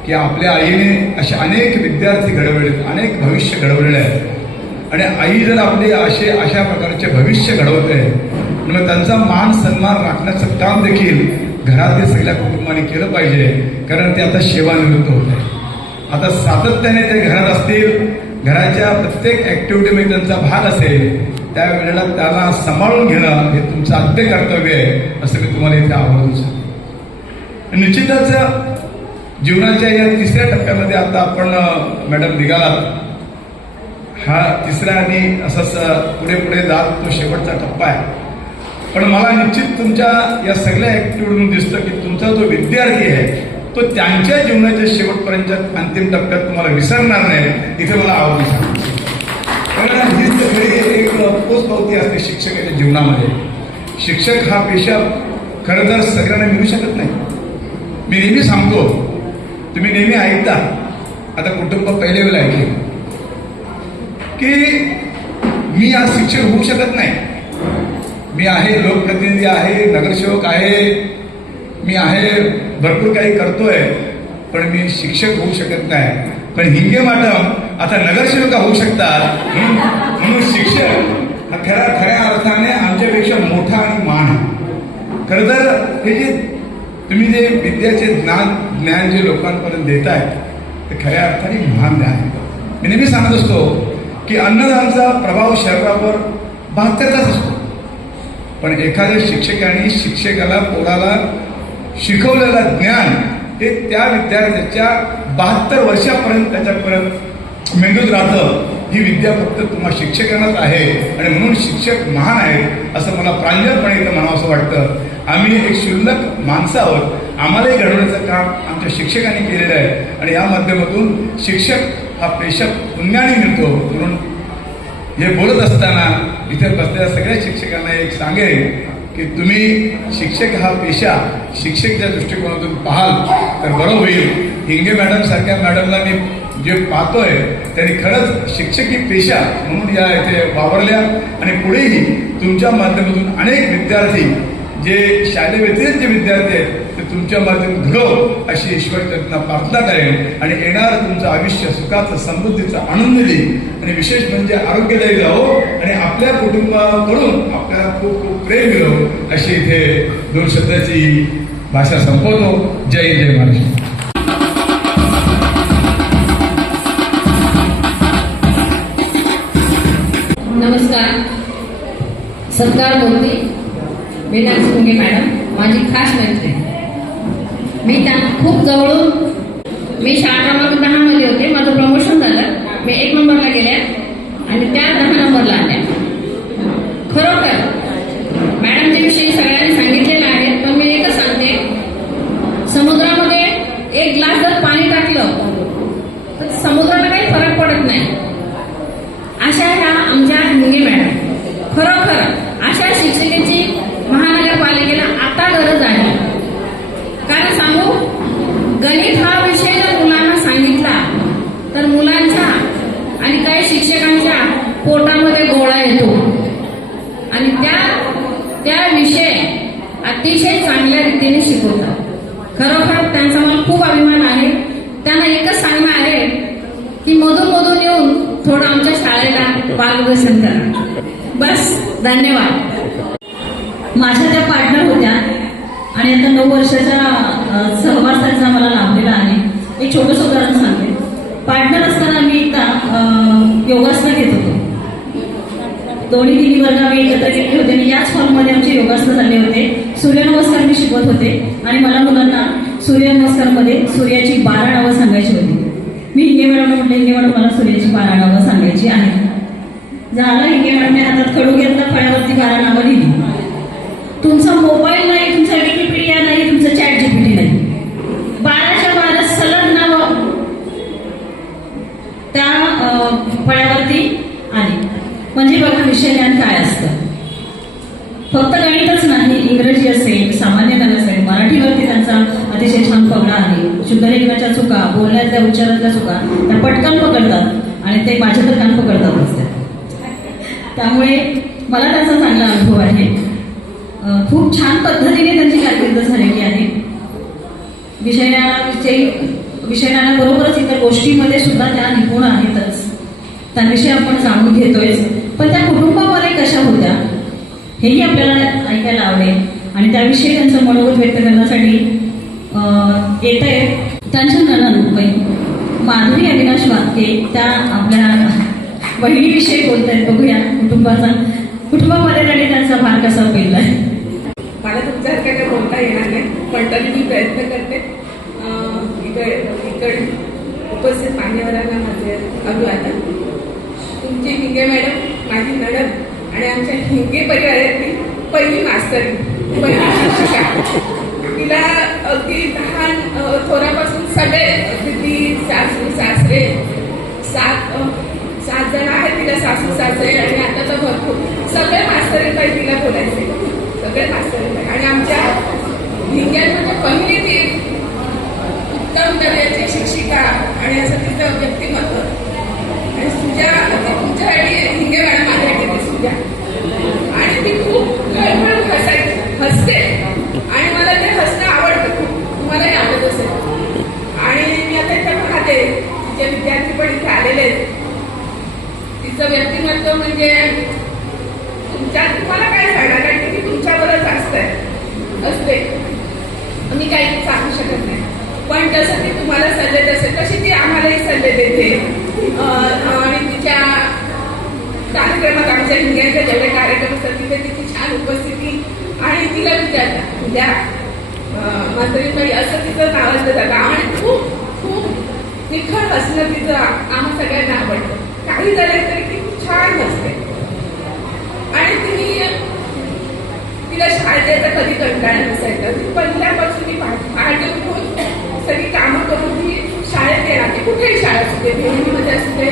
की आपल्या आईने असे अनेक विद्यार्थी घडवले, अनेक भविष्य घडवलेले आहेत, आणि आई जर आपले अशा प्रकारचे भविष्य घडवते मग त्यांचा मान सन्मान राखण्याचं काम देखील घरातील सगळ्या कुटुंबाने केलं पाहिजे, कारण ते आता सेवानिवृत्त होत आहे। आता सातत्याने ते घरात असतील, घराच्या प्रत्येक ऍक्टिव्हिटीमध्ये त्यांचा भाग असेल, त्यावेळेला त्याला सांभाळून घेणं हे तुमचं आद्य कर्तव्य आहे, असं मी तुम्हाला इथे आवर्जून सांगतो। निश्चितच जीवनाच्या या तिसऱ्या टप्प्यामध्ये आता आपण मॅडम निघालात, हा तिसरा आणि असंच पुढे पुढे जात तो शेवटचा टप्पा आहे, पण मला निश्चित तुमच्या या सगळ्या ऍक्टिव्हिटीतून दिसतं की तुमचा जो विद्यार्थी आहे तो त्यांच्या जीवनाच्या शेवटपर्यंतच्या अंतिम टप्प्यात तुम्हाला विसरणार नाही, इथे मला आवडली सांगायचं, कारण ही सगळी एक पोचपावती असते शिक्षकाच्या जीवनामध्ये। शिक्षक हा पेशा खरं तर सगळ्यांना मिळू शकत नाही। मी नेहमी सांगतो, तुम्ही नेहमी ऐकता, आता कुटुंब पहिले वेळेला ऐकले की मी आज शिक्षक होऊ शकत नाही, मी आहे लोकप्रतिनिधी आहे, नगरसेवक आहे, मी आहे, भरपूर काही करतोय, पण मी शिक्षक होऊ शकत नाही। पण हिंगे मॅडम आता नगरसेविका होऊ शकतात, म्हणून शिक्षक हा खऱ्या अर्थाने आमच्यापेक्षा मोठा आणि मान आहे। खरं तर हे जे तुम्ही जे विद्याचे ज्ञान जे लोकांपर्यंत देताय ते खऱ्या अर्थाने महान आहे। मी नेहमी सांगत असतो की अन्नदानचा प्रभाव शरीरावर 72 असतो, पण एखाद्या शिक्षकाने शिक्षकाला पोराला शिकवलेलं ज्ञान हे त्या विद्यार्थ्याच्या 72 वर्षापर्यंत त्याच्यापर्यंत मेंदूत राहतं। ही विद्या फक्त तुम्हा शिक्षकांनाच आहे, आणि म्हणून शिक्षक महान आहेत असं मला प्रांजळपणे इथं म्हणावं असं वाटतं। आम्ही एक क्षुल्लक माणसं आहोत, आम्हालाही घडवण्याचं काम आमच्या शिक्षकांनी केलेलं आहे, आणि या माध्यमातून शिक्षक हा पेशा पुण्याने मिळतो। म्हणून हे बोलत असताना इथे बसलेल्या सगळ्या शिक्षकांना एक सांगेन की तुम्ही शिक्षक हा पेशा शिक्षकच्या दृष्टिकोनातून पाहाल तर बरं होईल। हिंगे मॅडम सारख्या मॅडमला मी जे पाहतोय त्यांनी खरंच शिक्षकी पेशा म्हणून या इथे वावरल्या आणि पुढेही तुमच्या माध्यमातून अनेक विद्यार्थी जे शालेय व्यतिरिक्त जे विद्यार्थी आहेत ते तुमच्या माध्यमातून घडो अशी ईश्वरचरणांना प्रार्थना करेन आणि येणार तुमचं आयुष्य सुखाचं समृद्धीचं आनंद देईल आणि विशेष म्हणजे आरोग्यदायी जावो आणि आपल्या कुटुंबाकडून आपल्याला खूप खूप प्रेम मिळो अशी इथे 2 शब्दाची भाषा संपवतो. जय हिंद, जय महाराष्ट्र. नमस्कार. सत्कार बोलते मीनाक्षी मुंगे मॅडम, माझी खास मैत्रीण. मी त्या खूप जवळून मी शाळा क्रमांक 10 मध्ये होते. माझं प्रमोशन झालं, मी 1 नंबरला गेल्या आणि त्या 10 नंबरला आल्या. खरोखर मॅडमच्या विषयी सगळ्यांनी सांगितलेलं आहे, पण मी एकच सांगते, समुद्रामध्ये 1 ग्लास जर पाणी टाकलं तर समुद्राला काही फरक पडत नाही. अशा ह्या आमच्या हिंगे मॅडम. खरोखर अशा शिक्षिकेची महानगरपालिकेला आता गरज आहे. कारण सांगू, गणित हा विषय जर मुलांना सांगितला तर मुलांच्या आणि काही शिक्षकांच्या पोटामध्ये गोळा येतो आणि त्या विषय अतिशय चांगल्या रीतीने शिकवतात. खरोखर त्यांचा मला खूप अभिमान आहे. त्यांना एकच सांगणं आहे की मधून येऊन थोडं आमच्या शाळेला मार्गदर्शन करा. बस, धन्यवाद. माझ्या त्या पार्टनर होत्या आणि आता 9 वर्षाच्या सहवास त्यांचा मला लाभलेला आहे. एक छोटंसं उदाहरण सांगते. पार्टनर असताना मी एकदा योगासनं घेत होतो. 2-3 वर्ग आम्ही एकत्र केले होते आणि याच हॉलमध्ये आमचे योगासनं झाले होते. सूर्यनमस्कार मी शिकवत होते आणि मला मुलांना सूर्यनमस्कारमध्ये सूर्याची 12 नावं सांगायची होती. मी हिंगे मॅडमला म्हटलं, हिंगे मॅडम मला सूर्याची 12 नावं सांगायची आहे. झालं, हिंगे मॅडमने हातात खडू घेतला, फळ्यावरती 12 नावं लिहिली. तुमचा मोबाईल नाही, तुमचा विकिपीडिया नाही, तुमचं चॅट जीपीटी नाही, 12च्या 12 सलग नावं त्या फळ्यावरती आली. म्हणजे बघा विषय ज्ञान काय असतं. फक्त गणितच नाही, इंग्रजी असेल, सामान्य ज्ञान असेल, मराठीवरती त्यांचा अतिशय छान पगडा आहे. शुद्धलेखनाच्या चुका, बोलण्यातल्या उच्चारातल्या चुका त्या पटकन पकडतात आणि ते माझ्या तर कान पकडतातच. त्यामुळे मला त्याचा चांगला अनुभव आहे. खूप छान पद्धतीने त्यांची कारकीर्द झालेली आहे. विषयाबरोबरच इतर गोष्टीमध्ये सुद्धा त्या निपुण आहेतच. त्याविषयी आपण जाणून घेतोय. पण त्या कुटुंबामध्ये कशा होत्या हेही आपल्याला ऐकायला आवडेल आणि त्याविषयी त्यांचं मनोगत व्यक्त करण्यासाठी येत आहे त्यांच्या नणंद माधुरी अविनाश वाक्य. त्या आपल्या बहिणीविषयी बोलत आहेत. बघूया कुटुंबामध्ये त्यांनी त्यांचा भार कसा पेललाय. मला तुमच्यासारखं काही बोलता येणार नाही, पण तरी मी प्रयत्न करते. इकडे उपस्थित मान्यवरांना माझे अभिवादन. तुमची हिंगे मॅडम माझी नणंद आणि आमच्या हिंगे परिवारातली पहिली मास्तरी, पहिली शिक्षिका. तिला अगदी लहान थोरापासून सगळे अगदी सासू सासरे 7 जण आहेत तिला, सासू सासरे आणि आता तर भरपूर सगळे मास्तरीताई तिला बोलायचे, सगळे मास्तरीताई. आणि आमच्या हिंग्यांमध्ये पहिली ती उत्तम दर्जाची शिक्षिका आणि असं तिचं व्यक्तिमत्व. आणि तुमच्यासाठी हिंगे मॅडम माझ्यासाठी ती सुजा. आणि ती खूप खळखळ हसते आणि मला ते हसणं आवडतं खूप. तुम्हालाही आवडत असेल. आणि मी आता इथे पाहते तिचे विद्यार्थी पण इथे आलेले आहेत. तिचं व्यक्तिमत्व म्हणजे तुम्हाला काय सांगणार, कारण ती तुमच्यावरच असते. मी काही सांगू शकत नाही, पण तसं ती तुम्हाला सल्ले देते, तशी ती आम्हालाही सल्ले देते. आणि तिच्या कार्यक्रमात आमच्या हिंग्यांचे जेवढे कार्यक्रम असतात तिथे तिची छान उपस्थिती. आणि तिला विचारतात उद्या मास्तरीबाई असं तिचं नावाजलं जातं. आणि खूप खूप निखळ हसणं तिचं आम्हा सगळ्यांना आवडतं. काही झालं तरी ती छान हसते. आणि तिला शाळेत यायचा कधी कंटाळा नसायचा. ती पहिल्यापासून ती पहाटे उठून सगळी कामं करून ती शाळेत येणार. ती कुठेही शाळा असू दे, भेंडीमध्ये असू दे,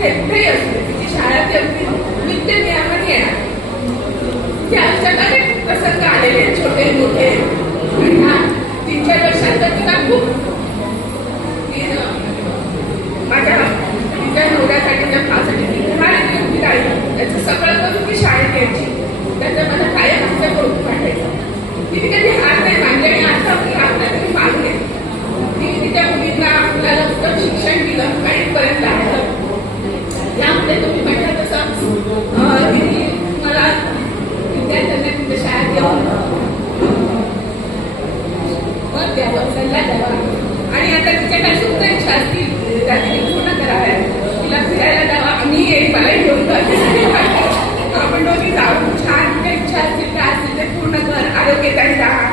कुठेही असू दे, तिची शाळा ती अगदी नित्य नियमाने येणार. ते आमच्याकडे प्रसंग आलेले छोटे मोठे. आणि 3-4 वर्षांत तिला खूप आणि आता तिच्या काही सुद्धा इच्छा असतील त्या तिने पूर्ण कराव्या. तिला फिरायला जावं, आम्ही येईल, मला घेऊन जाऊ, आपण दोघी जाऊ. छान त्या इच्छा असतील काय असतील ते पूर्ण कर, आरोग्यासाठी राहा.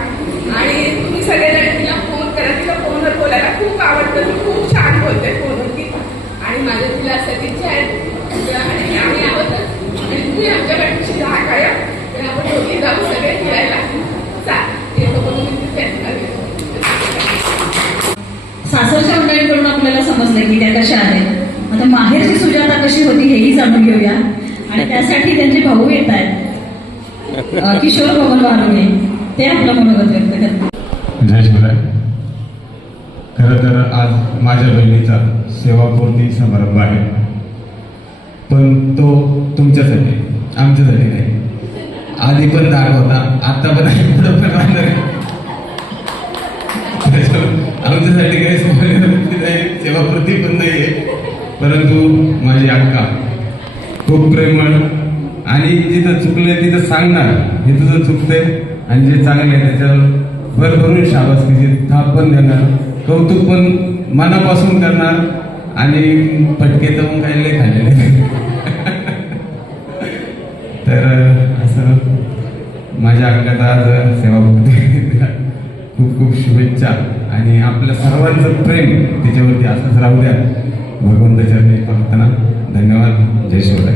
आणि तुम्ही सगळेजण तिला फोन करा, तिला फोनवर बोलायला खूप आवडतं, ती खूप छान बोलते फोनवरती. आणि माझ्या तिला असं इच्छा आहे आणि आम्ही आहोतच आणि तुम्ही आमच्या पाठीशी राहा कायम. तर आपण दोघी जाऊ सगळे फिरायला. येतो बघून सासरच्या मंडळींकडून आपल्याला समजलं की त्या कशा आहेत. आता माहेरची सुजाता कशी होती हेही जाणून घेऊया. आणि त्यासाठी त्यांचे भाऊ येत आहेत, किशोर भवन वारुळे, ते आपलं मनोगत व्यक्त करतात. जय शिवराय. खरं तर आज माझ्या बहिणीचा सेवापूर्ती समारंभ आहे, पण तो तुमच्यासाठी, आमच्यासाठी नाही. आधी पण दाग होता, आता पण आहे, पुढं पण राहणार आहे. आमच्यासाठी काही सेवापूर्ती नाही, सेवापूर्ती पण नाही आहे. परंतु माझी अक्का खूप प्रेमळ आणि जिथं चुकलंय तिथं सांगणार, हे तुझं चुकतंय आणि जे चांगलं आहे त्याच्यावर भरभरून शाबासकीची थाप पण देणार, कौतुक पण मनापासून करणार आणि फटके तर मग काही लय खाल्लेले. तर असं माझ्या अंगात आज सेवापूर्ती खूप खूप शुभेच्छा आणि आपल्या सर्वांचं प्रेम त्याच्यावरती असंच राहू द्या. भगवंताच्या प्रार्थना. धन्यवाद. जय शिवराय.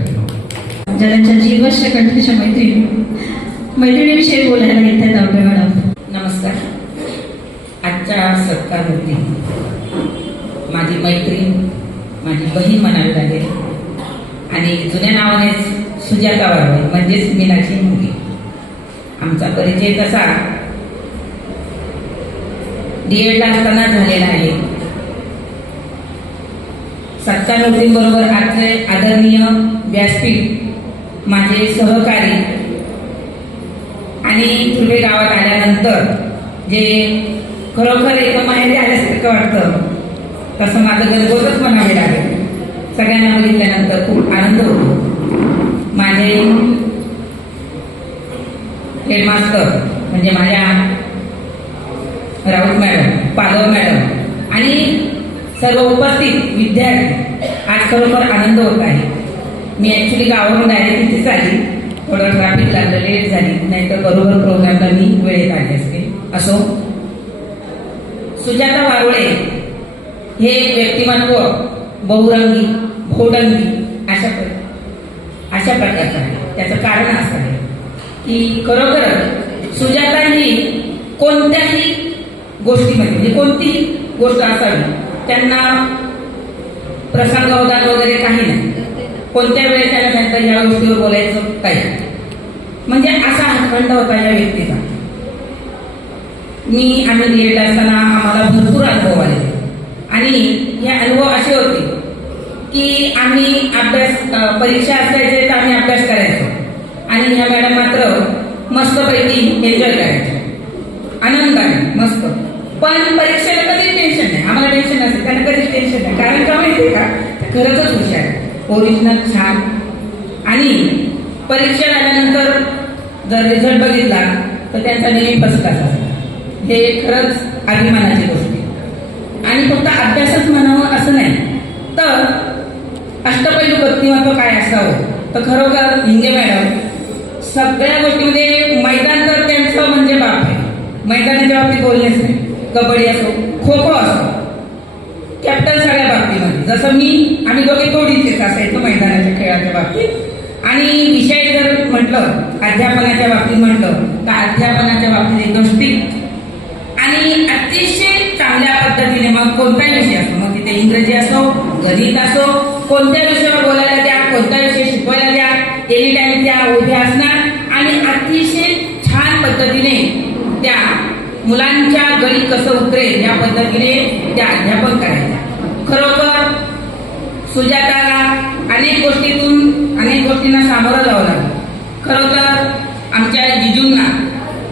ज्यांच्या जीवस्य कंठीच्या मैत्रिणीविषयी बोलायला येत आहेत आवडे मॅडम. नमस्कार. आजच्या सत्कारवरती माझी मैत्रीण, माझी बहीण म्हणावी लागेल आणि जुन्या नावानेच सुजाता वारुळे म्हणजेच मीनाची मुलगी. आमचा परिचय तसा डीएडला असताना झालेला आहे. सत्कारवृत्तींबरोबर आजचे आदरणीय व्यासपीठ माझे सहकारी आणि तुर्भे गावात आल्यानंतर जे खरोखर एक माहेरी आल्यासारखं वाटतं तसं माझं गणगोतच म्हणावे लागेल. सगळ्यांना बघितल्यानंतर खूप आनंद होतो. माझे हेडमास्टर म्हणजे माझ्या राऊत मॅडम, पालव मॅडम आणि सर्व उपस्थित विद्यार्थी, आज खरोखर आनंद होत आहे. मी ऍक्च्युली गावावरून डायरेक्ट तिथेच आली, थोडं ट्रॅफिक लागलं, लेट झाली, नाहीतर बरोबर प्रोग्रामला मी वेळेत आले असते. असो, सुजाता वारुळे हे व्यक्तिमत्व बहुरंगी, भोडंगी अशा प्रकारचं आहे. त्याचं कारण असं आहे की खरोखरच सुजाता ही कोणत्याही गोष्टीमध्ये म्हणजे कोणतीही गोष्ट असावी त्यांना प्रसंगावधान वगैरे काही नाही. कोणत्या वेळेस त्यांना सांगता या गोष्टीवर बोलायचं काही म्हणजे असा हातखंड होता या व्यक्तीचा. आम्ही डीएड असताना आम्हाला भरपूर अनुभव आले आणि हे अनुभव असे होते की आम्ही अभ्यास, परीक्षा असायचे तर आम्ही अभ्यास करायचो आणि ह्या मॅडम मात्र मस्तपैकी एन्जॉय करायचो आनंदाने मस्त. पण परीक्षेला कधीच टेन्शन नाही, आम्हाला टेन्शन नसेल, त्यांना कधीच टेन्शन नाही. कारण का माहितीये का, खरंच हुशार, ओरिजिनल छान. आणि परीक्षा झाल्यानंतर जर रिझल्ट बघितला तर त्यांचा नेहमी फर्स्ट क्लास असतो. हे खरंच अभिमानाची गोष्ट आहे. आणि फक्त अभ्यासच म्हणावं असं नाही, तर अष्टपैलू व्यक्तिमत्व काय असावं तर खरोखर हिंगे मॅडम सगळ्या गोष्टीमध्ये मैदान तर त्यांचं म्हणजे बाप आहे. मैदानाच्या बाबतीत बोललेच नाही. कबड्डी असो, खो खो असो, कॅप्टन सगळ्या बाबतीमध्ये. जसं आम्ही दोघे थोडीच असायचो मैदानाच्या खेळाच्या बाबतीत. आणि विषय जर म्हटलं, अध्यापनाच्या बाबतीत म्हटलं तर अध्यापनाच्या बाबतीत एकदम स्ट्रिक्ट आणि अतिशय चांगल्या पद्धतीने. मग कोणताही विषय असो, मग तिथे इंग्रजी असो, गणित असो, कोणत्या विषयावर बोलायला द्या, कोणता विषय शिकवायला द्या, एनी टाइम त्या उभ्या असणार आणि अतिशय छान पद्धतीने त्या मुलांच्या गळी कसं उतरेल या पद्धतीने त्या अध्यापन करायच्या. खरोखर सुजाताला अनेक गोष्टींना सामोरं जावं लागलं. खरोखर आमच्या जिजूंना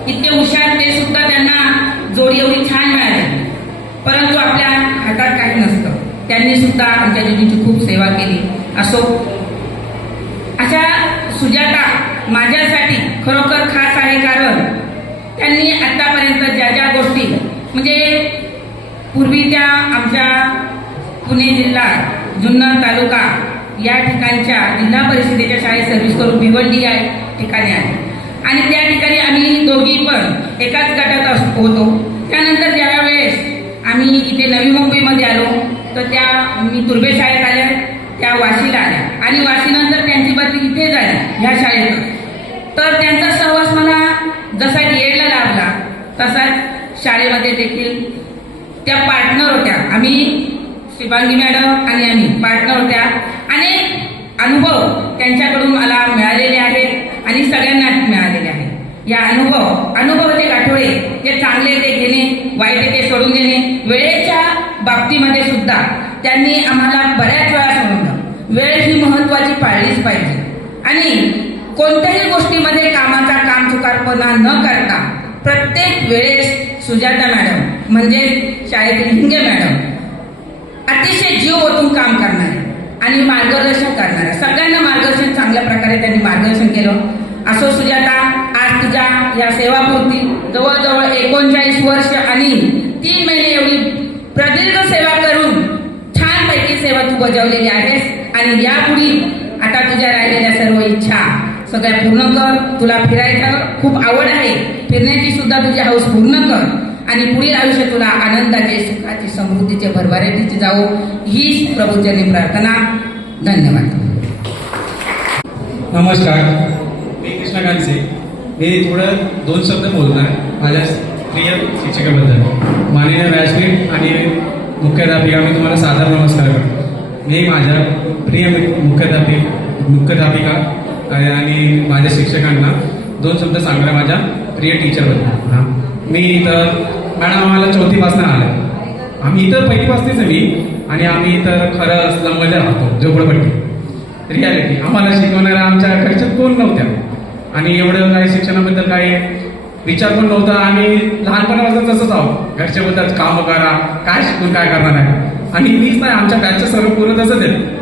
इतके हुशार, ते सुद्धा त्यांना जोडी एवढी छान मिळाली, परंतु आपल्या हातात काही नसतं. त्यांनी सुद्धा आमच्या जिजूंची खूप सेवा केली. असो, अशा सुजाता माझ्यासाठी खरोखर खास आहे, कारण त्यांनी आतापर्यंत ज्या ज्या गोष्टी म्हणजे पूर्वी त्या आमच्या पुणे जिल्हा जुन्नर तालुका या ठिकाणच्या जिल्हा परिषदेच्या शाळेत सर्व्हिस करून भिवंडी या ठिकाणी आहे आणि त्या ठिकाणी आम्ही दोघी पण एकाच गटात होतो. त्यानंतर ज्या वेळेस आम्ही इथे नवी मुंबईमध्ये आलो तर त्या मी तुर्भे शाळेत आल्या, त्या वाशीला आल्या आणि वाशीनंतर त्यांची बदली इथे झाली ह्या शाळेत. तर त्यांचा सहवास मला जसा डीएडला लाभला तसाच शाळेमध्ये देखील त्या पार्टनर होत्या. आम्ही शिवांगी मॅडम आणि आम्ही पार्टनर होत्या. अनेक अनुभव त्यांच्याकडून मला मिळालेले आहेत आणि सगळ्यांना मिळालेले आहेत. या अनुभवाचे गाठोडे जे चांगले ते घेणे, वाईट ते सोडून देणे, वेळेच्या बाबतीमध्ये सुद्धा त्यांनी आम्हाला बऱ्याच वेळा समजलं वेळ ही महत्वाची पाळलीच पाहिजे आणि कोणत्याही गोष्टीमध्ये कामाचा कामचुकारपणा न करता प्रत्येक वेळेस सुजाता मॅडम म्हणजे शाळेतील हिंगे मॅडम अतिशय जीव ओतून काम करणारे आणि मार्गदर्शन करणारे, सगळ्यांना मार्गदर्शन चांगल्या प्रकारे त्यांनी मार्गदर्शन केलं. असो सुजाता, आज तुझ्या या सेवापूर्ती जवळजवळ 39 वर्ष आणि 3 महिने एवढी प्रदीर्घ सेवा करून छानपैकी सेवा तू बजावलेली आहेस आणि यापुढे आता तुझ्या राहिलेल्या सर्व इच्छा सगळ्या पूर्ण कर. तुला फिरायचं खूप आवड आहे, फिरण्याची सुद्धा तुझी हौस पूर्ण कर आणि पुढील आयुष्य तुला आनंदाचे, सुखाचे, समृद्धीचे, भरभराटीचे जावो हीच प्रभूचरणी प्रार्थना. धन्यवाद. नमस्कार, मी कृष्णकांत सिंग. मी थोडं 2 शब्द बोलणार माझ्या प्रिय शिक्षकाबद्दल. माननीय व्यासपीठ आणि मुख्याध्यापिका, मी तुम्हाला सादर नमस्कार करतो. मी माझ्या प्रिय मुख्याध्यापिका आणि माझ्या शिक्षकांना 2 शब्द सांगणार माझ्या प्रिय टीचरबद्दल. हां, मी इथं मॅडम आम्हाला 4थीपासून आलं. आम्ही इथं 1लीपासूनच आहे मी आणि आम्ही इथं खरं स्लममध्ये राहतो, झोपडपट्टी. रियालिटी आम्हाला शिकवणाऱ्या आमच्या घरच्यात कोण नव्हत्या आणि एवढं काही शिक्षणाबद्दल काही विचार पण नव्हता आणि लहानपणापासून तसंच आहोत. घरच्याबद्दल कामं करा, काय शिकून काय करणार आहे आणि मीच नाही, आमच्या बॅचचं सर्व पूर्ण तसंच आहे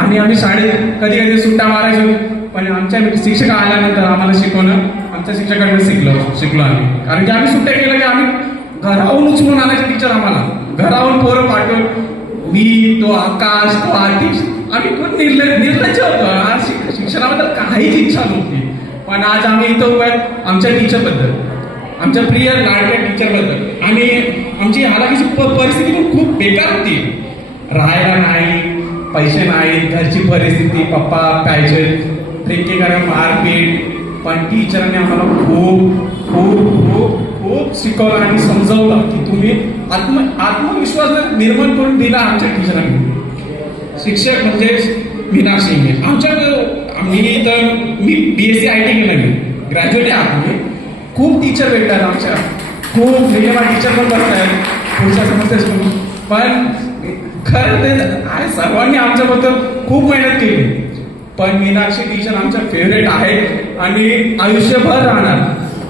आणि आम्ही शाळेत कधी कधी सुट्ट्या मारायचो. पण आमच्या शिक्षक आल्यानंतर आम्हाला शिकवणं आमच्या शिक्षकांकडे शिकलो आम्ही. कारण की आम्ही सुट्ट्या केलं की आम्ही घराहून उचलून आणायचे टीचर आम्हाला, घराहून पोरं पाठवून. मी, तो आकाश, तो आतिश, आम्ही खूप निर्लज्ज होतो. शिक्षणाबद्दल काहीच इच्छा नव्हती. पण आज आम्ही इथं आमच्या टीचरबद्दल, आमच्या प्रिय लाडक्या टीचरबद्दल आणि आमची हालाकीची परिस्थिती पण खूप बेकार होती. राहायला नाही, पैसे नाही, घरची परिस्थिती, पप्पा पाहिजे, ड्रिंकिंग करा, मारपीट. पण टीचरांनी आम्हाला खूप खूप खूप खूप शिकवलं आणि समजावलं की तुम्ही आत्मविश्वास निर्माण करून दिला आमच्या टीचरांनी. शिक्षक म्हणजे मीनाक्षी इंगे मी BSc IT केलं, मी ग्रॅज्युएट आहे. आम्ही खूप टीचर भेटतात आमच्या, खूप वेगवेगळ्या टीचर पण बसतात पुढच्या समस्या. पण खरं ते सर्वांनी आमच्याबद्दल खूप मेहनत केली. पण मीनाक्षी टीचर आमच्या फेवरेट आहेत आणि आयुष्यभर राहणार.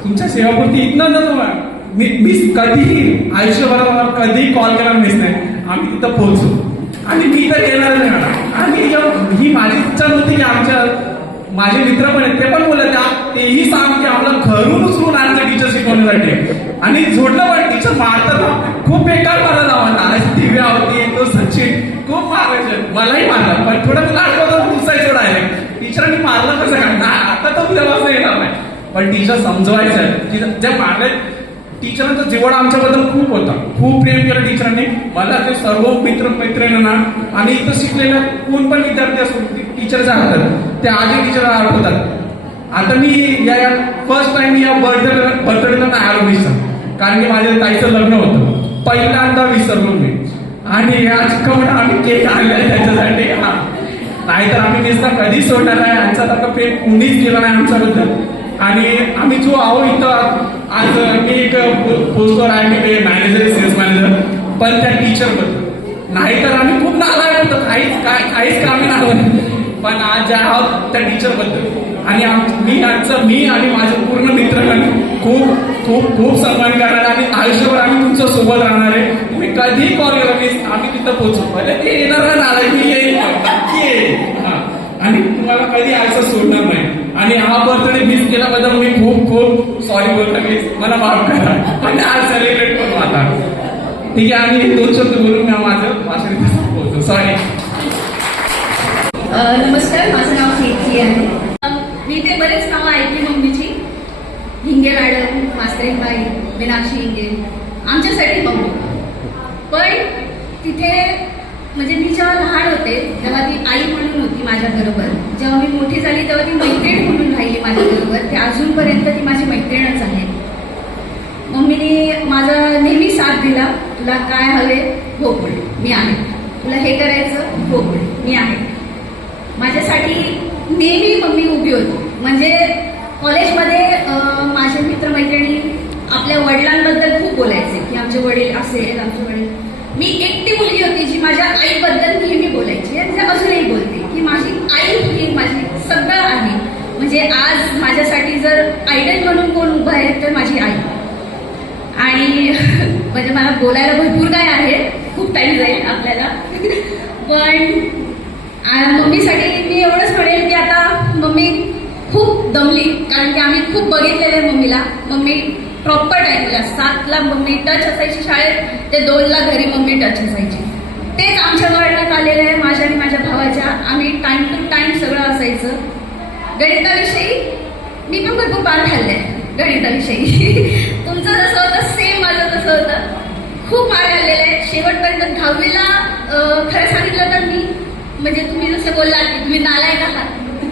तुमच्या सेवापुरती इथनं मी कधीही आयुष्यभर कधीही कॉल केला मिस नाही. आम्ही तिथं पोहोचू आणि मी तर येणार नाही. आणि ही माझी इच्छा नव्हती की माझे मित्र पण आहेत ते पण बोलत तेही सांग की आम्हाला घरून उचलून आणायचं टीचर शिकवण्यासाठी आणि जोडलं. पण टीचर मारतात, खूप बेकार मारत आम्हाला. दिव्या होती, तो सचिन खूप मारायचे, मलाही मारला. पण थोडं लाडकं पुसायचं डायरेक्ट. टीचरांनी मारलं कसं काय ना, आता तर उद्यापासून येणार नाही. पण टीचर समजवायचं की ज्या मारले टीचरांचा जिव्हाळा आमच्याबद्दल खूप होता, खूप प्रेम केलं टीचरांनी. मला ते सर्व मैत्रिणींना आणि इथं शिकलेल्या कोण पण विद्यार्थी असो टीचरच्या हातात ते आधी टीचर होतात. आता मी या फर्स्ट टाइम या बर्थडेला नाही आलो विसर, कारण की माझ्या ताईचं लग्न होतं. पहिल्यांदा विसरलो मी आणि या चिकवणं आम्ही केक आणलाय त्याच्यासाठी. नाहीतर आम्ही निसता कधीच सोडणार नाही. यांचा आता प्रेम कुणीच केलं नाही आमच्याबद्दल. आणि आम्ही जो आहो इथं आज मी एक पोस्टवर आहे, मी मॅनेजर, सेल्स मॅनेजर. पण त्या टीचरबद्दल नाहीतर आम्ही खूप नालायक होतो, काहीच कामी नाही. पण आज ज्या आहोत त्या टीचरबद्दल आणि मी आणि माझे पूर्ण मित्रगण खूप खूप खूप सन्मान करणार आणि आयुष्यभर आम्ही तुमच्या सोबत राहणार आहे. तुम्ही कधीही कॉल केला आम्ही तिथं पोहोचू. म्हणजे ते येणार नाही, मी येईल, नक्की येईल आणि तुम्हाला कधी आयुष्य सोडणार नाही. आणि हा बर्थडे मिस केल्याबद्दल मी खूप खूप सॉरी बोलतो, मला माफ करा. पण आज सेलिब्रेट करू आता. ठीक आहे, आणि 2 शब्द बोलून मी माझं भाषण इथे संपवतो. सॉरी. नमस्कार, माझं नाव कीर्ती आहे. मी ते बरेच नावं ऐकली मम्मीची. हिंगे मॅडम, मास्तरीबाई, मीनाक्षी हिंगे, आमच्यासाठी मम्मी. पण तिथे म्हणजे मी जेव्हा लहान होते तेव्हा ती आई म्हणून होती माझ्याबरोबर. जेव्हा मी मोठी झाली तेव्हा ती मैत्रीण म्हणून राहिली माझ्याबरोबर. ते अजूनपर्यंत ती माझी मैत्रीणच आहे. मम्मीने माझा नेहमी साथ दिला. तुला काय हवे? हो बोल, मी आहे. तुला हे करायचं? हो बोल, मी आहे. माझ्यासाठी नेहमी मम्मी उभी होती. म्हणजे कॉलेजमध्ये माझे मित्रमैत्रिणी आपल्या वडिलांबद्दल खूप बोलायचे की आमचे वडील असेल, आमचे वडील. मी एकटी मुलगी होती जी माझ्या आईबद्दल नेहमी बोलायची आणि ते अजूनही बोलते की माझी आई ही माझी सगळं आहे. म्हणजे आज माझ्यासाठी जर आयडल म्हणून कोण उभं आहे तर माझी आई. आणि म्हणजे मला बोलायला भरपूर काय आहे, खूप टाईम जाईल आपल्याला. पण मम्मीसाठी मी एवढंच म्हणेल की आता मम्मी खूप दमली, कारण की आम्ही खूप बघितलेलं आहे मम्मीला. मम्मी प्रॉपर टाईमला 7ला मम्मी टच असायची शाळेत, ते 2ला घरी मम्मी टच असायची. तेच आमच्या वळणात आलेलं आहे, माझ्या आणि माझ्या भावाच्या. आम्ही टाइम टू टाइम सगळं असायचं. गणिताविषयी मी पण भरपूर पार खाल्ले गणिताविषयी. तुमचं जसं होतं सेम माझं तसं होतं. खूप मार खाल्लेले आहे शेवटपर्यंत. 10वीला खरं सांगितलं तर मी म्हणजे तुम्ही जसं बोललात की तुम्ही नालायक आहात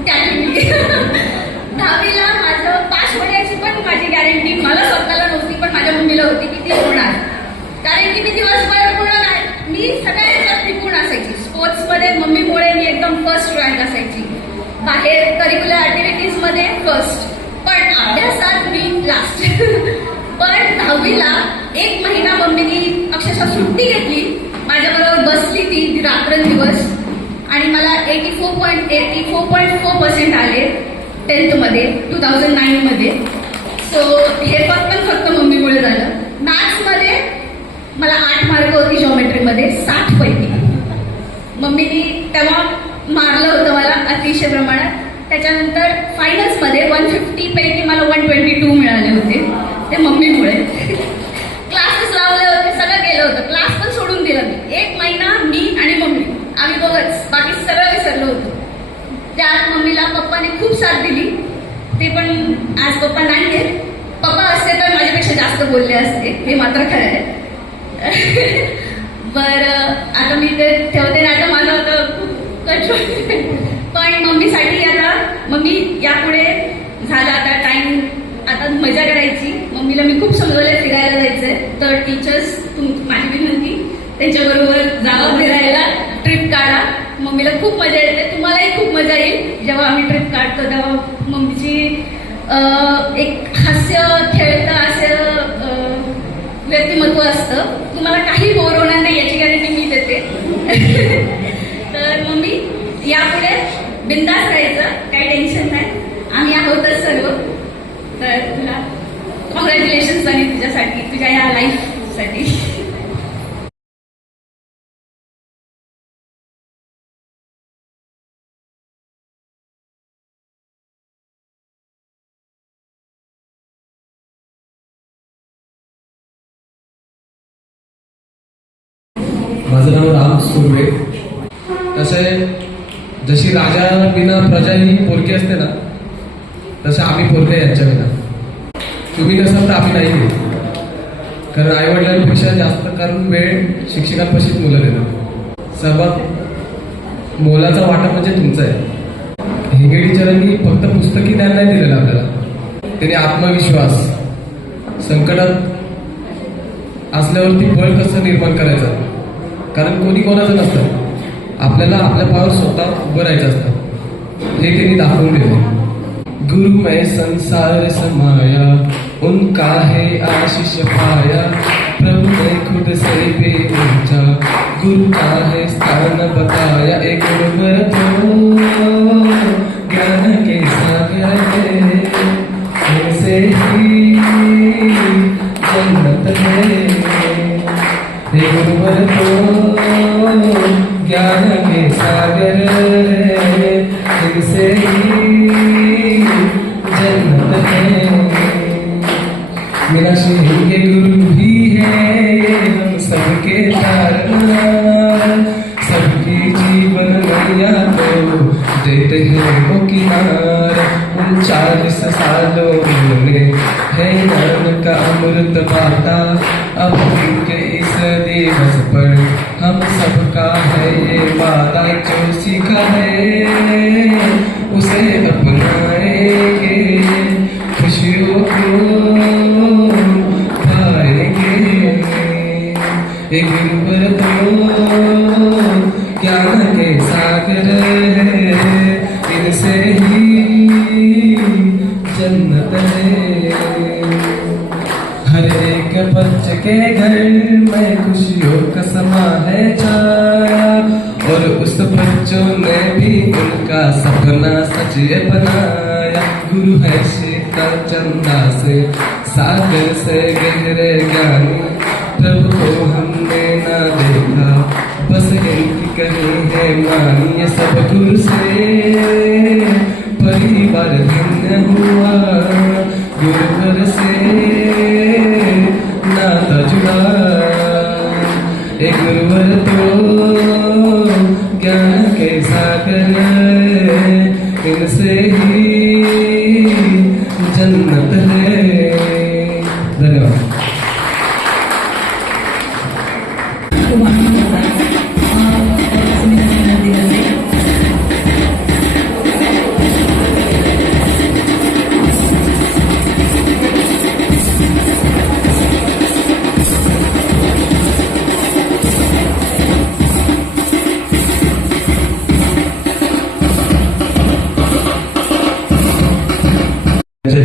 त्याची मी 10वीला माझं पास होण्याची पण माझी गॅरंटी मला स्वतःला नव्हती, पण माझ्या मम्मीला होती की ती होणार. कारण की मी दिवसभर पूर्ण काय मी सगळ्या ह्याच्यात निपुण असायची. स्पोर्ट्समध्ये मम्मीमुळे मी एकदम फर्स्ट रँक असायची. बाहेर करिक्युलर ऍक्टिव्हिटीजमध्ये फर्स्ट, पण अभ्यासात मी लास्ट. पण 10वीला 1 महिना मम्मीनी अक्षरशः सुट्टी घेतली. माझ्याबरोबर बसली ती रात्रंदिवस आणि मला 84.4% आले 10th मध्ये 2009 मध्ये. सो हे फक्त मम्मीमुळे झालं. मॅथ्समध्ये मला 8 मार्क होती जॉमेट्रीमध्ये 60 पैकी. मम्मीनी तेव्हा मारलं होतं मला अतिशय प्रमाणात. त्याच्यानंतर फायनल्समध्ये 150 पैकी मला 122 मिळाले होते, ते मम्मीमुळे. क्लासेस लावले होते, सगळं केलं होतं. क्लास पण सोडून दिला मी. 1 महिना मी आणि मम्मी आम्ही दोघंच, बाकी सगळं विसरलो होतो. त्यात मम्मीला पप्पाने खूप साथ दिली. ते पण आज पप्पा नाही आहेत. पप्पा असते तर माझ्यापेक्षा जास्त बोलले असते, हे मात्र खरं आहे. बरं आता मी ते ठेवते ना, आता माझं होतं खूप कंट्रोल. पण मम्मीसाठी आता मम्मी यापुढे झालं आता टाइम, आता मजा करायची. मम्मीला मी खूप समजवलंय फिरायला जायचंय, तर टीचर्स माझी विनंती त्यांच्याबरोबर जावं फिरायला, ट्रिप काढा. मम्मीला खूप मजा येते, तुम्हालाही खूप मजा येईल जेव्हा आम्ही ट्रिप काढतो. तेव्हा मम्मीची एक हास्य खेळतं असं व्यक्तिमत्व असतं. तुम्हाला काही बोर होणार नाही याची गॅरंटी मी देते. तर मम्मी यापुढे बिंदास राहायचं, काही टेन्शन नाही, आम्ही आहोतच सर्व. तर तुला कॉंग्रॅच्युलेशन्स आणि तुझ्यासाठी, तुझ्या या लाईफसाठी. माझं नाव राम सुर्वे. तसे जशी राजा विना प्रजा ही पोरकी असते ना, तसं आम्ही पोरके यांच्या विना. तुम्ही नसाल तर आम्ही नाही देत, कारण आईवडिलांपेक्षा जास्त करून वेळ शिक्षकांपाशीच मुलं देतात. सर्वात मोलाचा वाटा म्हणजे तुमचा आहे. हिंगे टीचरांनी फक्त पुस्तकी ज्ञान नाही दिलेलं आपल्याला, त्यांनी आत्मविश्वास, संकटात असल्यावरती बळ कसं निर्माण करायचं, कारण कोणी कोणाचं नसतं, आपल्याला आपल्या पायावर स्वतः उभं राहायचं असतं, हे त्यांनी दाखवून दिले. गुरु में संसार समाया, उनका है आशीष पाया, प्रभु ने खुद से बेचा, गुरु का है स्थान बताया. एक गुरुवर तो ज्ञान के सागर से ही जन्नत है. एक गुरुवर तो ज्ञान के सागर से ही जन्नत है. मेरा शेर के गुरु भी है, हम सब देते हैं वो किनारा। उन 40 सालों में है ज्ञान का अमृत बाटा। अब उनके इस दिवस पर हम सबका है ये वादा, जो सीखा है उसे अपनाएंगे, खुशियों को पाएंगे। एक गुरुवर तो ज्ञान के सागर है, इनसे ही जन्नत है। हर एक बच्चे के घर में खुशियों का समा है छाया, और उस बच्चों ने भी उनका सपना सच बनाया। गुरु है शीतल चंदा से, सागर से गहरे ज्ञानी, प्रभु को हमने ना देखा, बस इनकी कही है मानी। ये सब गुरु से परिवार धन्य हुआ, गुरुवर से नाता जुड़ा। एक गुरुवर तो ज्ञान के सागर, इनसे ही जन्नत है। धन्यवाद।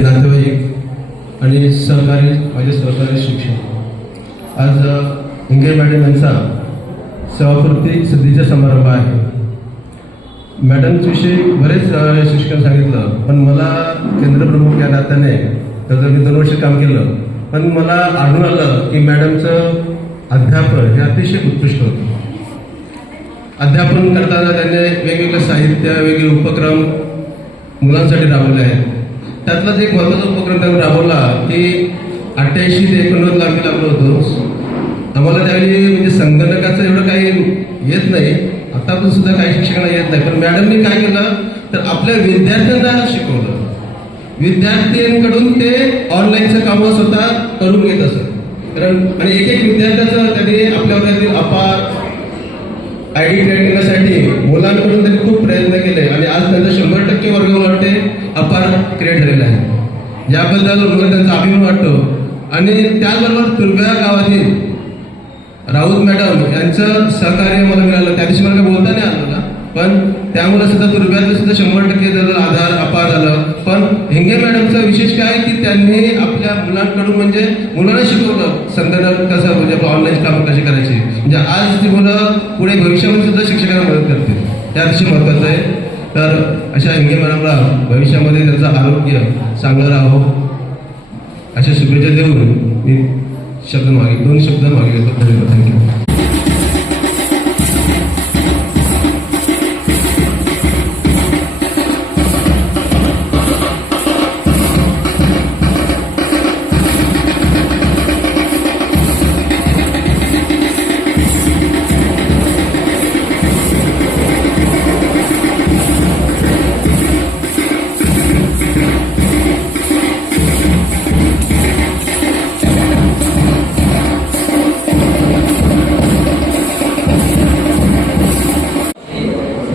नातेवाईक आणि माझे सहकारी शिक्षक, आज हिंगे मॅडम यांचा सेवापूर्ती सिद्धीचा समारंभ आहे. मॅडमविषयी बरेच शिक्षकांनी सांगितलं, पण मला केंद्रप्रमुख या नात्याने त्याचं मी 2 वर्ष काम केलं, पण मला आढळून आलं की मॅडमचं अध्यापन हे अतिशय उत्कृष्ट होतं. अध्यापन करताना त्यांनी वेगवेगळे साहित्य, वेगवेगळे उपक्रम मुलांसाठी राबवले आहेत. त्यातलाच एक महत्त्वाचा उपक्रम त्यांनी राबवला की 88 ते 89 ला आम्ही लागलो होतो. आम्हाला त्यावेळी म्हणजे संगणकाचं एवढं काही येत नाही, आता पण सुद्धा काही शिक्षकांना येत नाही, पण मॅडमनी काय केलं तर आपल्या विद्यार्थ्यांना शिकवलं. विद्यार्थ्यांकडून ते ऑनलाईनचं कामं स्वतः करून घेत असत. कारण आणि एक विद्यार्थ्याचं त्यांनी आपल्या वर्गातील अपार आयडी क्रिएट करण्यासाठी मुलांकडून त्यांनी खूप प्रयत्न केले, आणि आज त्यांचा 100% वर्ग मला वाटते अपार क्रिएट झालेला आहे. याबद्दल मला त्यांचा अभिमान वाटतो. आणि त्याचबरोबर तुर्भ्या गावातील राऊत मॅडम यांचं सहकार्य मला मिळालं. त्या दिवशी मला काय बोलता नाही आलं, पण त्यामुळे सुद्धा तुर्भ्याचं सुद्धा 100% त्याचा आधार अपार झालं. पण हिंगे मॅडमचं विशेष काय की त्यांनी आपल्या मुलांकडून म्हणजे मुलांना शिकवलं संगणक कसं, म्हणजे आपलं ऑनलाईन कामं कशी करायची. म्हणजे आज ती मुलं पुढे भविष्यामध्ये सुद्धा शिक्षकांना मदत करतील, त्या अतिशय महत्त्वाचं आहे. तर अशा हिंगे मॅडमला भविष्यामध्ये त्यांचं आरोग्य चांगलं राहावं अशा शुभेच्छा देऊन मी 2 शब्द मागे घेतो. धन्यवाद. थँक्यू.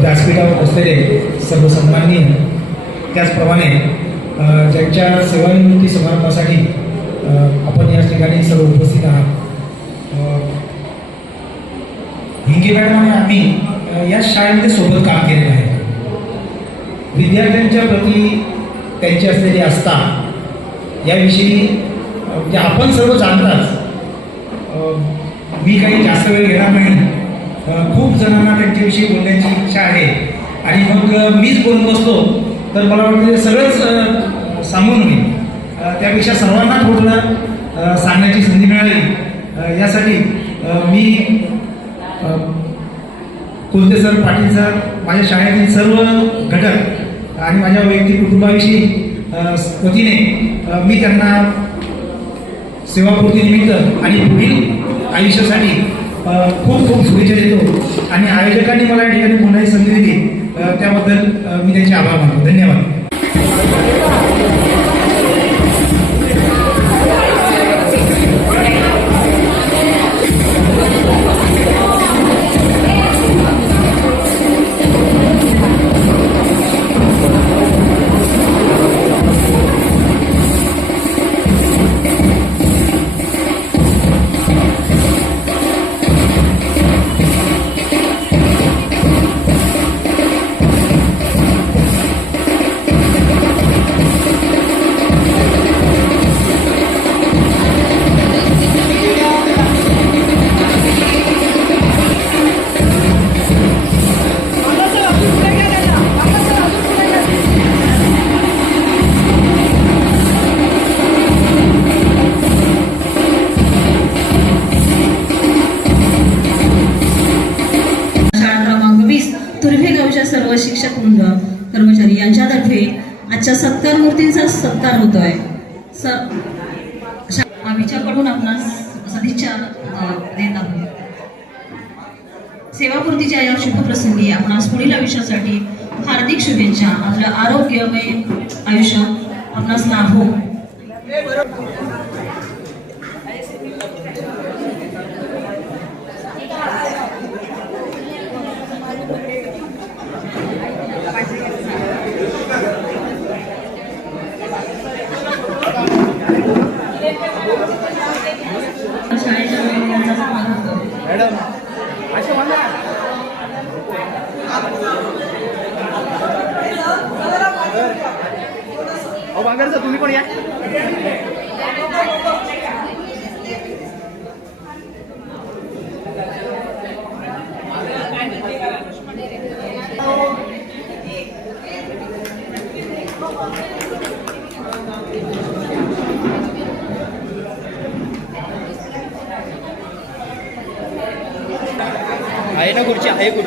व्यासपीठावर बसलेले सर्व सन्माननीय, त्याचप्रमाणे ज्यांच्या सेवानिवृत्ती समारंभासाठी आपण या ठिकाणी सर्व उपस्थित आहात. हिंगे मॅडम आणि आम्ही या शाळेमध्ये सोबत काम केलेलं आहे. विद्यार्थ्यांच्या प्रती त्यांची असलेली आस्था याविषयी म्हणजे आपण सर्व जाणताच. मी काही जास्त वेळ घेणार नाही. खूप जणांना त्यांच्याविषयी बोलण्याची इच्छा आहे, आणि मग मीच बोलून बसलो तर मला वाटतं सगळंच सांगून होईल. त्यापेक्षा सर्वांना थोडं सांगण्याची संधी मिळाली यासाठी मी कुलते सर, पाटील सर, माझ्या शाळेतील सर्व घटक आणि माझ्या वैयक्तिक कुटुंबाविषयी वतीने मी त्यांना सेवापूर्तीनिमित्त आणि पुढील आयुष्यासाठी खूप खूप शुभेच्छा देतो. आणि आयोजकांनी मला या ठिकाणी पुन्हा संधी दिली त्याबद्दल मी त्यांचे आभार मानतो. धन्यवाद. सर्व शिक्षक वृंद कर्मचारी यांच्यातर्फे आजच्या सत्कार मूर्तींचा सत्कार होतोय. आमच्याकडून आपणास सदिच्छा देत आहोत. सेवापूर्तीच्या या शुभप्रसंगी आपणास पुढील आयुष्यासाठी हार्दिक शुभेच्छा. आपलं आरोग्यमय आयुष्य आपणास लाभो. तुम्ही पण या. आहे ना खुर्ची, आहे खुर्ची.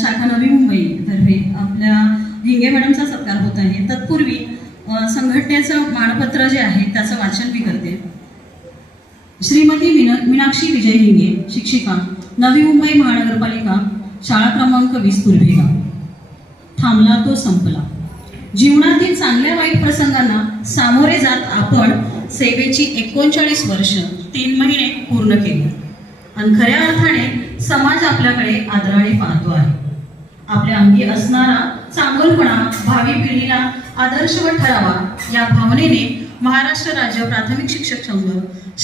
शाखा नवी मुंबई तर्फे आपल्या हिंगे मॅडमचा सत्कार होत आहे. तत्पूर्वी संघटनेचं मानपत्र जे आहे त्याचं वाचन मी करते. श्रीमती मीनाक्षी विजय हिंगे, शिक्षिका, नवी मुंबई महानगरपालिका, शाळा क्रमांक 20 तुर्भेगाव. थांबला तो संपला. जीवनातील चांगल्या वाईट प्रसंगांना सामोरे जात आपण सेवेची 39 वर्ष 3 महिने पूर्ण केली आणि खऱ्या अर्थाने समाज आपल्याकडे आदराने पाहतो आहे. आपल्या अंगी असणारा चांगलपणा भावी पिढीला आदर्शवत ठरावा या भावनेने महाराष्ट्र राज्य प्राथमिक शिक्षक संघ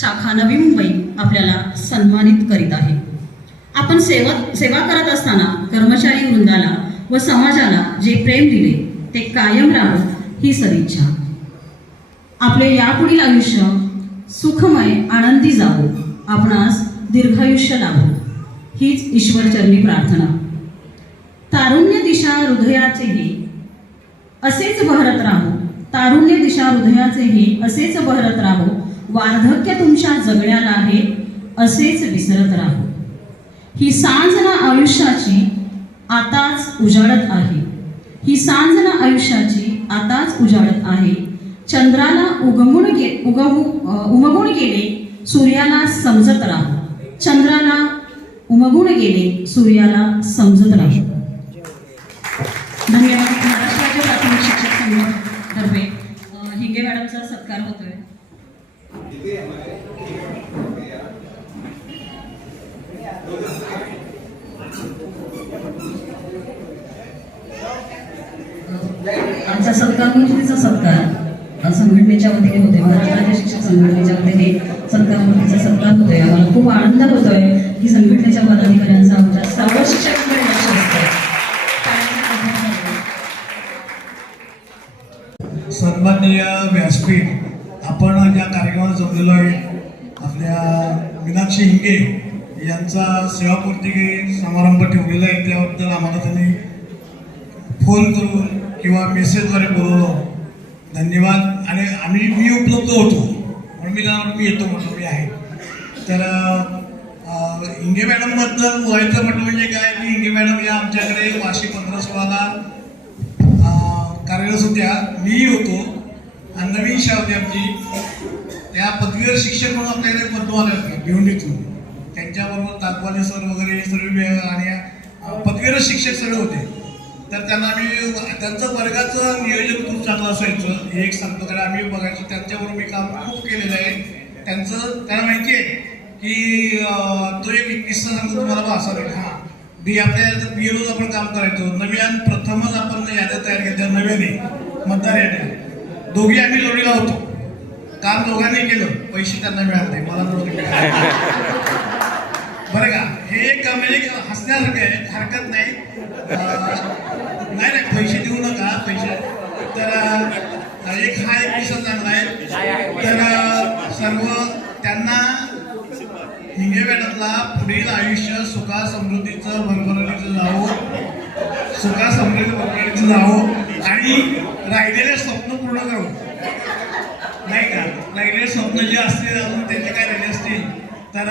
शाखा नवी मुंबई आपल्याला सन्मानित करीत आहे. आपण सेवा करत असताना कर्मचारी वृंदाला व समाजाला जे प्रेम दिले ते कायम राहावं ही सदिच्छा. आपले यापुढील आयुष्य सुखमय आनंदी जावो, आपणास दीर्घायुष्य लाभो हीच ईश्वरचरणी प्रार्थना. तारुण्य दिशा हृदयाचेही असेच बहरत राहो, तारुण्य दिशा हृदयाचेही असेच बहरत राहो, वार्धक्य तुमच्या जगण्याला आहे असेच विसरत राहो. ही सांज ना आयुष्याची आताच उजाडत आहे, ही सांज ना आयुष्याची आताच उजाडत आहे. चंद्राला उमगून गेले सूर्याला समजत राहो, चंद्राला उमगून गेले सूर्याला समजत राहो. धन्यवाद. महाराष्ट्र राज्य प्राथमिक शिक्षक संघ तर्फे हिंगे मॅडमचा सत्कार होतोय. आमचा सत्कार मूर्तीचा सत्कार संघटनेच्या वतीने होते. महाराष्ट्र राज्य शिक्षक संघटनेच्या वतीने सत्कार मूर्तीचा सत्कार होतोय. आम्हाला खूप आनंद होतोय की संघटनेच्या पदाधिकाऱ्यांचा आमच्या सर्व शिक्षकांकडे लक्ष असतं. सन्माननीय व्यासपीठ, आपण ज्या कार्यक्रमात जमलेलो आहे आपल्या मीनाक्षी हिंगे यांचा सेवापूर्ती समारंभ ठेवलेला आहे, त्याबद्दल आम्हाला त्यांनी फोन करून किंवा मेसेजद्वारे बोलवलं. धन्यवाद. आणि मी उपलब्ध होतो म्हणून मी येतो म्हटलं मी आहे. तर हिंगे मॅडमबद्दल बोलायचं म्हटलं म्हणजे काय की हिंगे मॅडम या आमच्याकडे वाशी 15-16ला कार्यरत होत्या. मीही होतो आणि नवीन शाळा होती आमची. त्या पदवीधर शिक्षक म्हणून आपल्याकडे पद्म आले होते भिवंडीतून. त्यांच्याबरोबर ताकवाले सर वगैरे सर्व आणि पदवीधर शिक्षक सगळे होते. तर त्यांना आम्ही त्यांचं वर्गाचं नियोजन खूप चांगलं असायचं हे एक सांगतो. कारण आम्ही बघायचो त्यांच्याबरोबर मी काम खूप केलेलं आहे. त्यांना माहिती आहे की तो एक किस्सा सांगतो तुम्हाला बा असा नाही. हां आपल्या BLOचं आपण काम करायचो. नव्यान प्रथमच आपण याद्या तयार केल्या नव्याने मतदार याद्या. दोघी आम्ही जोडीला होतो. काम दोघांनी केलं. पैसे त्यांना मिळाले मला नव्हते मिळाले. बरं का हे एक म्हणजे हसण्यासारखं आहे हरकत नाही. नाही पैसे देऊ नका पैसे. तर एक हा एक किस्सा चांगला आहे. तर सर्व त्यांना हिंगे मॅडमला पुढील आयुष्य सुखा समृद्धीचं भरभराटीचं जावो. सुखा समृद्धी भरभराटीचं जावो आणि राहिलेले स्वप्न पूर्ण करू. नाही का राहिलेले स्वप्न जे असतील अजून त्यांचे काय राहिले असतील तर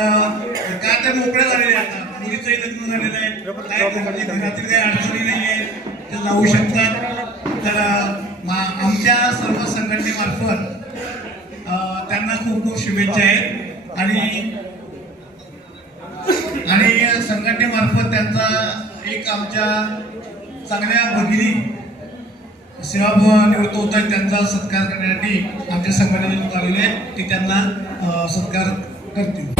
का ते मोकळ्या झालेले आता. मुलीचंही लग्न झालेलं आहे. काय घरातील काही अडचणी नाही आहे ते जाऊ शकतात. तर आमच्या सर्व संघटनेमार्फत त्यांना खूप खूप शुभेच्छा आहेत. आणि संघटनेमार्फत त्यांचा एक आमच्या चांगल्या भगिनी सेवा निवृत्त होत आहेत त्यांचा सत्कार करण्यासाठी आमच्या संघटनेचे लोक आलेले आहेत. ते त्यांना सत्कार करतील.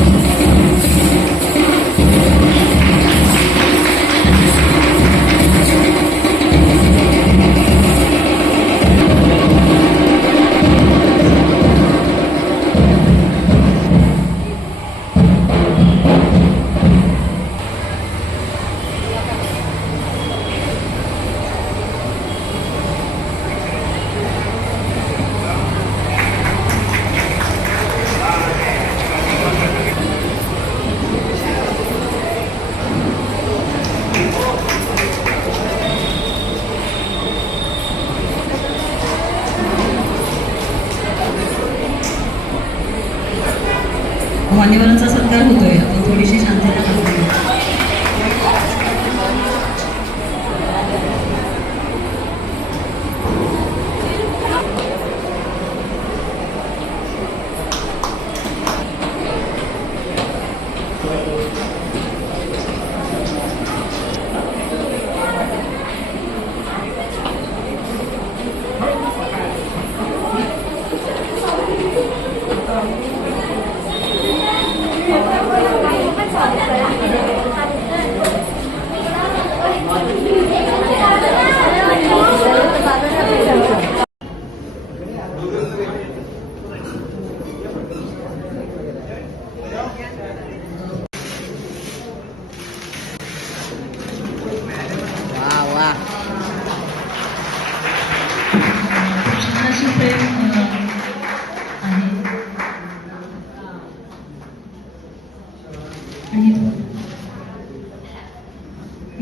मान्यवरांचा सत्कार होतोय. आपण थोडीशी शांतता पाहिजे.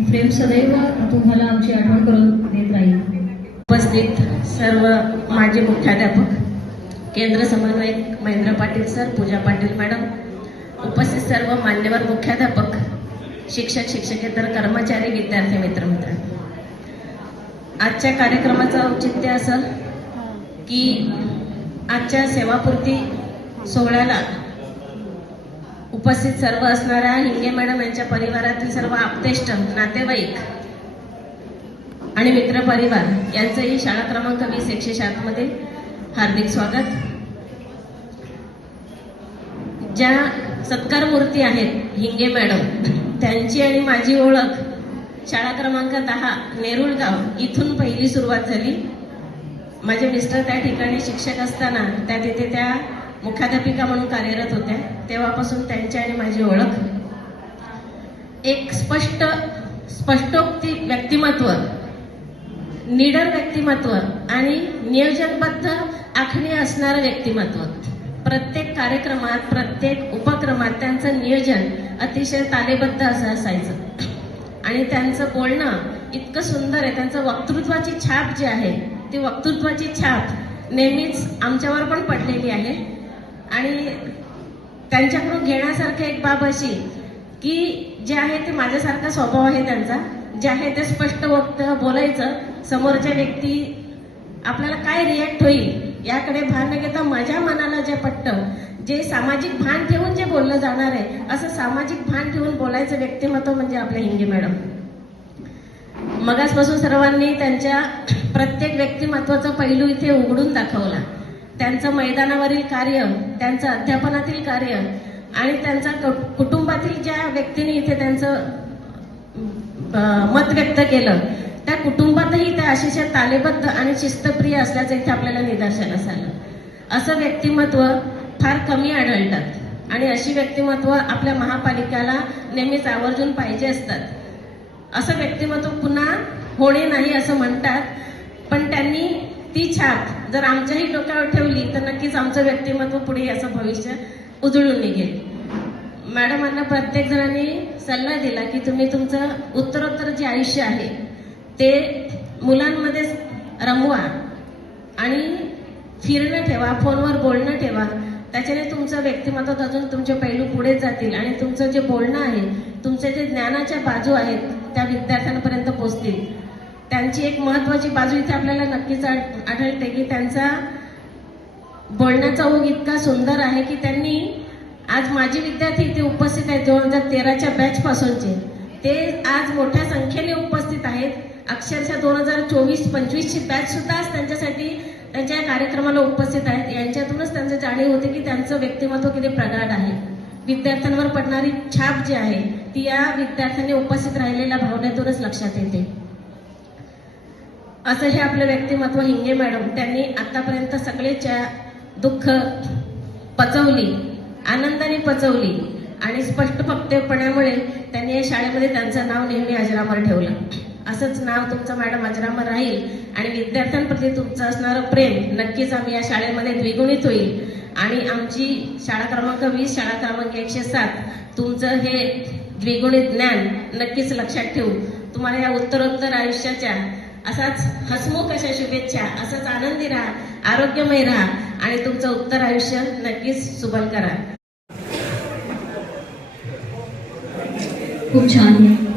प्रेम सदैव तुम्हाला आमची आठवण करून देत राहील. उपस्थित सर्व माजी मुख्याध्यापक, केंद्र समन्वयक महेंद्र पाटील सर, पूजा पाटील मॅडम, उपस्थित सर्व मान्यवर मुख्याध्यापक, शिक्षक, शिक्षकेतर कर्मचारी, विद्यार्थी मित्र. आजच्या कार्यक्रमाचं औचित्य असं की आजच्या सेवापूर्ती सोहळ्याला उपस्थित सर्व असणाऱ्या हिंगे मॅडम यांच्या परिवारातील सर्व आप्तेष्ट, नातेवाईक आणि मित्र परिवार यांचंही शाळा क्रमांक 20-107 मध्ये हार्दिक स्वागत. ज्या सत्कार मूर्ती आहेत हिंगे मॅडम त्यांची आणि माझी ओळख शाळा क्रमांक 10 नेरुळगाव इथून पहिली सुरुवात झाली. माझे मिस्टर त्या ठिकाणी शिक्षक असताना तिथे त्या मुख्याध्यापिका म्हणून कार्यरत होत्या. तेव्हापासून त्यांची आणि माझी ओळख. एक स्पष्टोक्ती व्यक्तिमत्व, निडर व्यक्तिमत्व आणि नियोजनबद्ध आखणी असणारं व्यक्तिमत्व. प्रत्येक कार्यक्रमात, प्रत्येक उपक्रमात त्यांचं नियोजन अतिशय तालेबद्ध असं असायचं. आणि त्यांचं बोलणं इतकं सुंदर आहे. त्यांचं वक्तृत्वाची छाप जी आहे ती वक्तृत्वाची छाप नेहमीच आमच्यावर पण पडलेली आहे. आणि त्यांच्याकडून घेण्यासारखं एक बाब अशी की जे आहे ते माझ्यासारखा स्वभाव आहे त्यांचा, जे आहे ते स्पष्ट बोलायचं, समोरच्या व्यक्ती आपल्याला काय रिॲक्ट होईल याकडे भान न घेता माझ्या मनाला जे पटतं, जे सामाजिक भान ठेवून जे बोललं जाणार आहे असं सामाजिक भान ठेवून बोलायचं व्यक्तिमत्व म्हणजे आपल्या हिंगे मॅडम. मगासपासून सर्वांनी त्यांच्या प्रत्येक व्यक्तिमत्वाचा पैलू इथे उघडून दाखवला. त्यांचं मैदानावरील कार्य, त्यांचं अध्यापनातील कार्य आणि त्यांचा कुटुंबातील ज्या व्यक्तींनी इथे त्यांचं मत व्यक्त केलं त्या कुटुंबातही त्या अतिशय तालेबद्ध आणि शिस्तप्रिय असल्याचं इथे आपल्याला निदर्शनास आलं. असं व्यक्तिमत्व फार कमी आढळतात आणि अशी व्यक्तिमत्व आपल्या महापालिकेला नेहमीच आवर्जून पाहिजे असतात. असं व्यक्तिमत्व पुन्हा होणे नाही असं म्हणतात, पण त्यांनी ती छाप जर आमच्याही डोक्यावर ठेवली तर नक्कीच आमचं व्यक्तिमत्व पुढे असं भविष्य उजळून निघेल. मॅडमांना प्रत्येक जणांनी सल्ला दिला की तुम्ही तुमचं उत्तरोत्तर जे आयुष्य आहे ते मुलांमध्ये रमवा आणि फिरणं ठेवा, फोनवर बोलणं ठेवा. त्याच्याने तुमचं व्यक्तिमत्वात अजून तुमचे पैलू पुढे जातील आणि तुमचं जे बोलणं आहे, तुमचे जे ज्ञानाच्या बाजू आहेत त्या विद्यार्थ्यांपर्यंत पोहोचतील. त्यांची एक महत्वाची बाजू इथे आपल्याला नक्कीच आढळते की त्यांचा बोलण्याचा ओघ इतका सुंदर आहे की त्यांनी आज माजी विद्यार्थी इथे उपस्थित आहेत 2013च्या बॅच पासूनचे, ते आज मोठ्या संख्येने उपस्थित आहेत. अक्षरशः 2024-25ची बॅच सुद्धा आज त्यांच्यासाठी त्यांच्या कार्यक्रमाला उपस्थित आहेत. यांच्यातूनच त्यांचं जाणीव होते की त्यांचं व्यक्तिमत्व किती प्रगाढ आहे. विद्यार्थ्यांवर पडणारी छाप जी आहे ती या विद्यार्थ्यांनी उपस्थित राहिलेल्या भावनेतूनच लक्षात येते. असं हे आपलं व्यक्तिमत्व हिंगे मॅडम. त्यांनी आतापर्यंत सगळेच्या दुःख पचवली, आनंदाने पचवली आणि स्पष्ट वक्तव्यपणामुळे त्यांनी या शाळेमध्ये त्यांचं नाव नेहमी अजरामर ठेवलं. असंच नाव तुमचं मॅडम अजरामर राहील आणि विद्यार्थ्यांप्रती तुमचं असणारं प्रेम नक्कीच आम्ही या शाळेमध्ये द्विगुणित होईल. आणि आमची शाळा क्रमांक 20, शाळा क्रमांक 107 तुमचं हे द्विगुणित ज्ञान नक्कीच लक्षात ठेवू. तुम्हाला या उत्तरोत्तर आयुष्याच्या असाच हसमुख अशा शुभेच्छा, असंच आनंदी राहा, आरोग्यमय राहा आणि तुमचं उत्तर आयुष्य नक्कीच सुबल करा. खूप छान.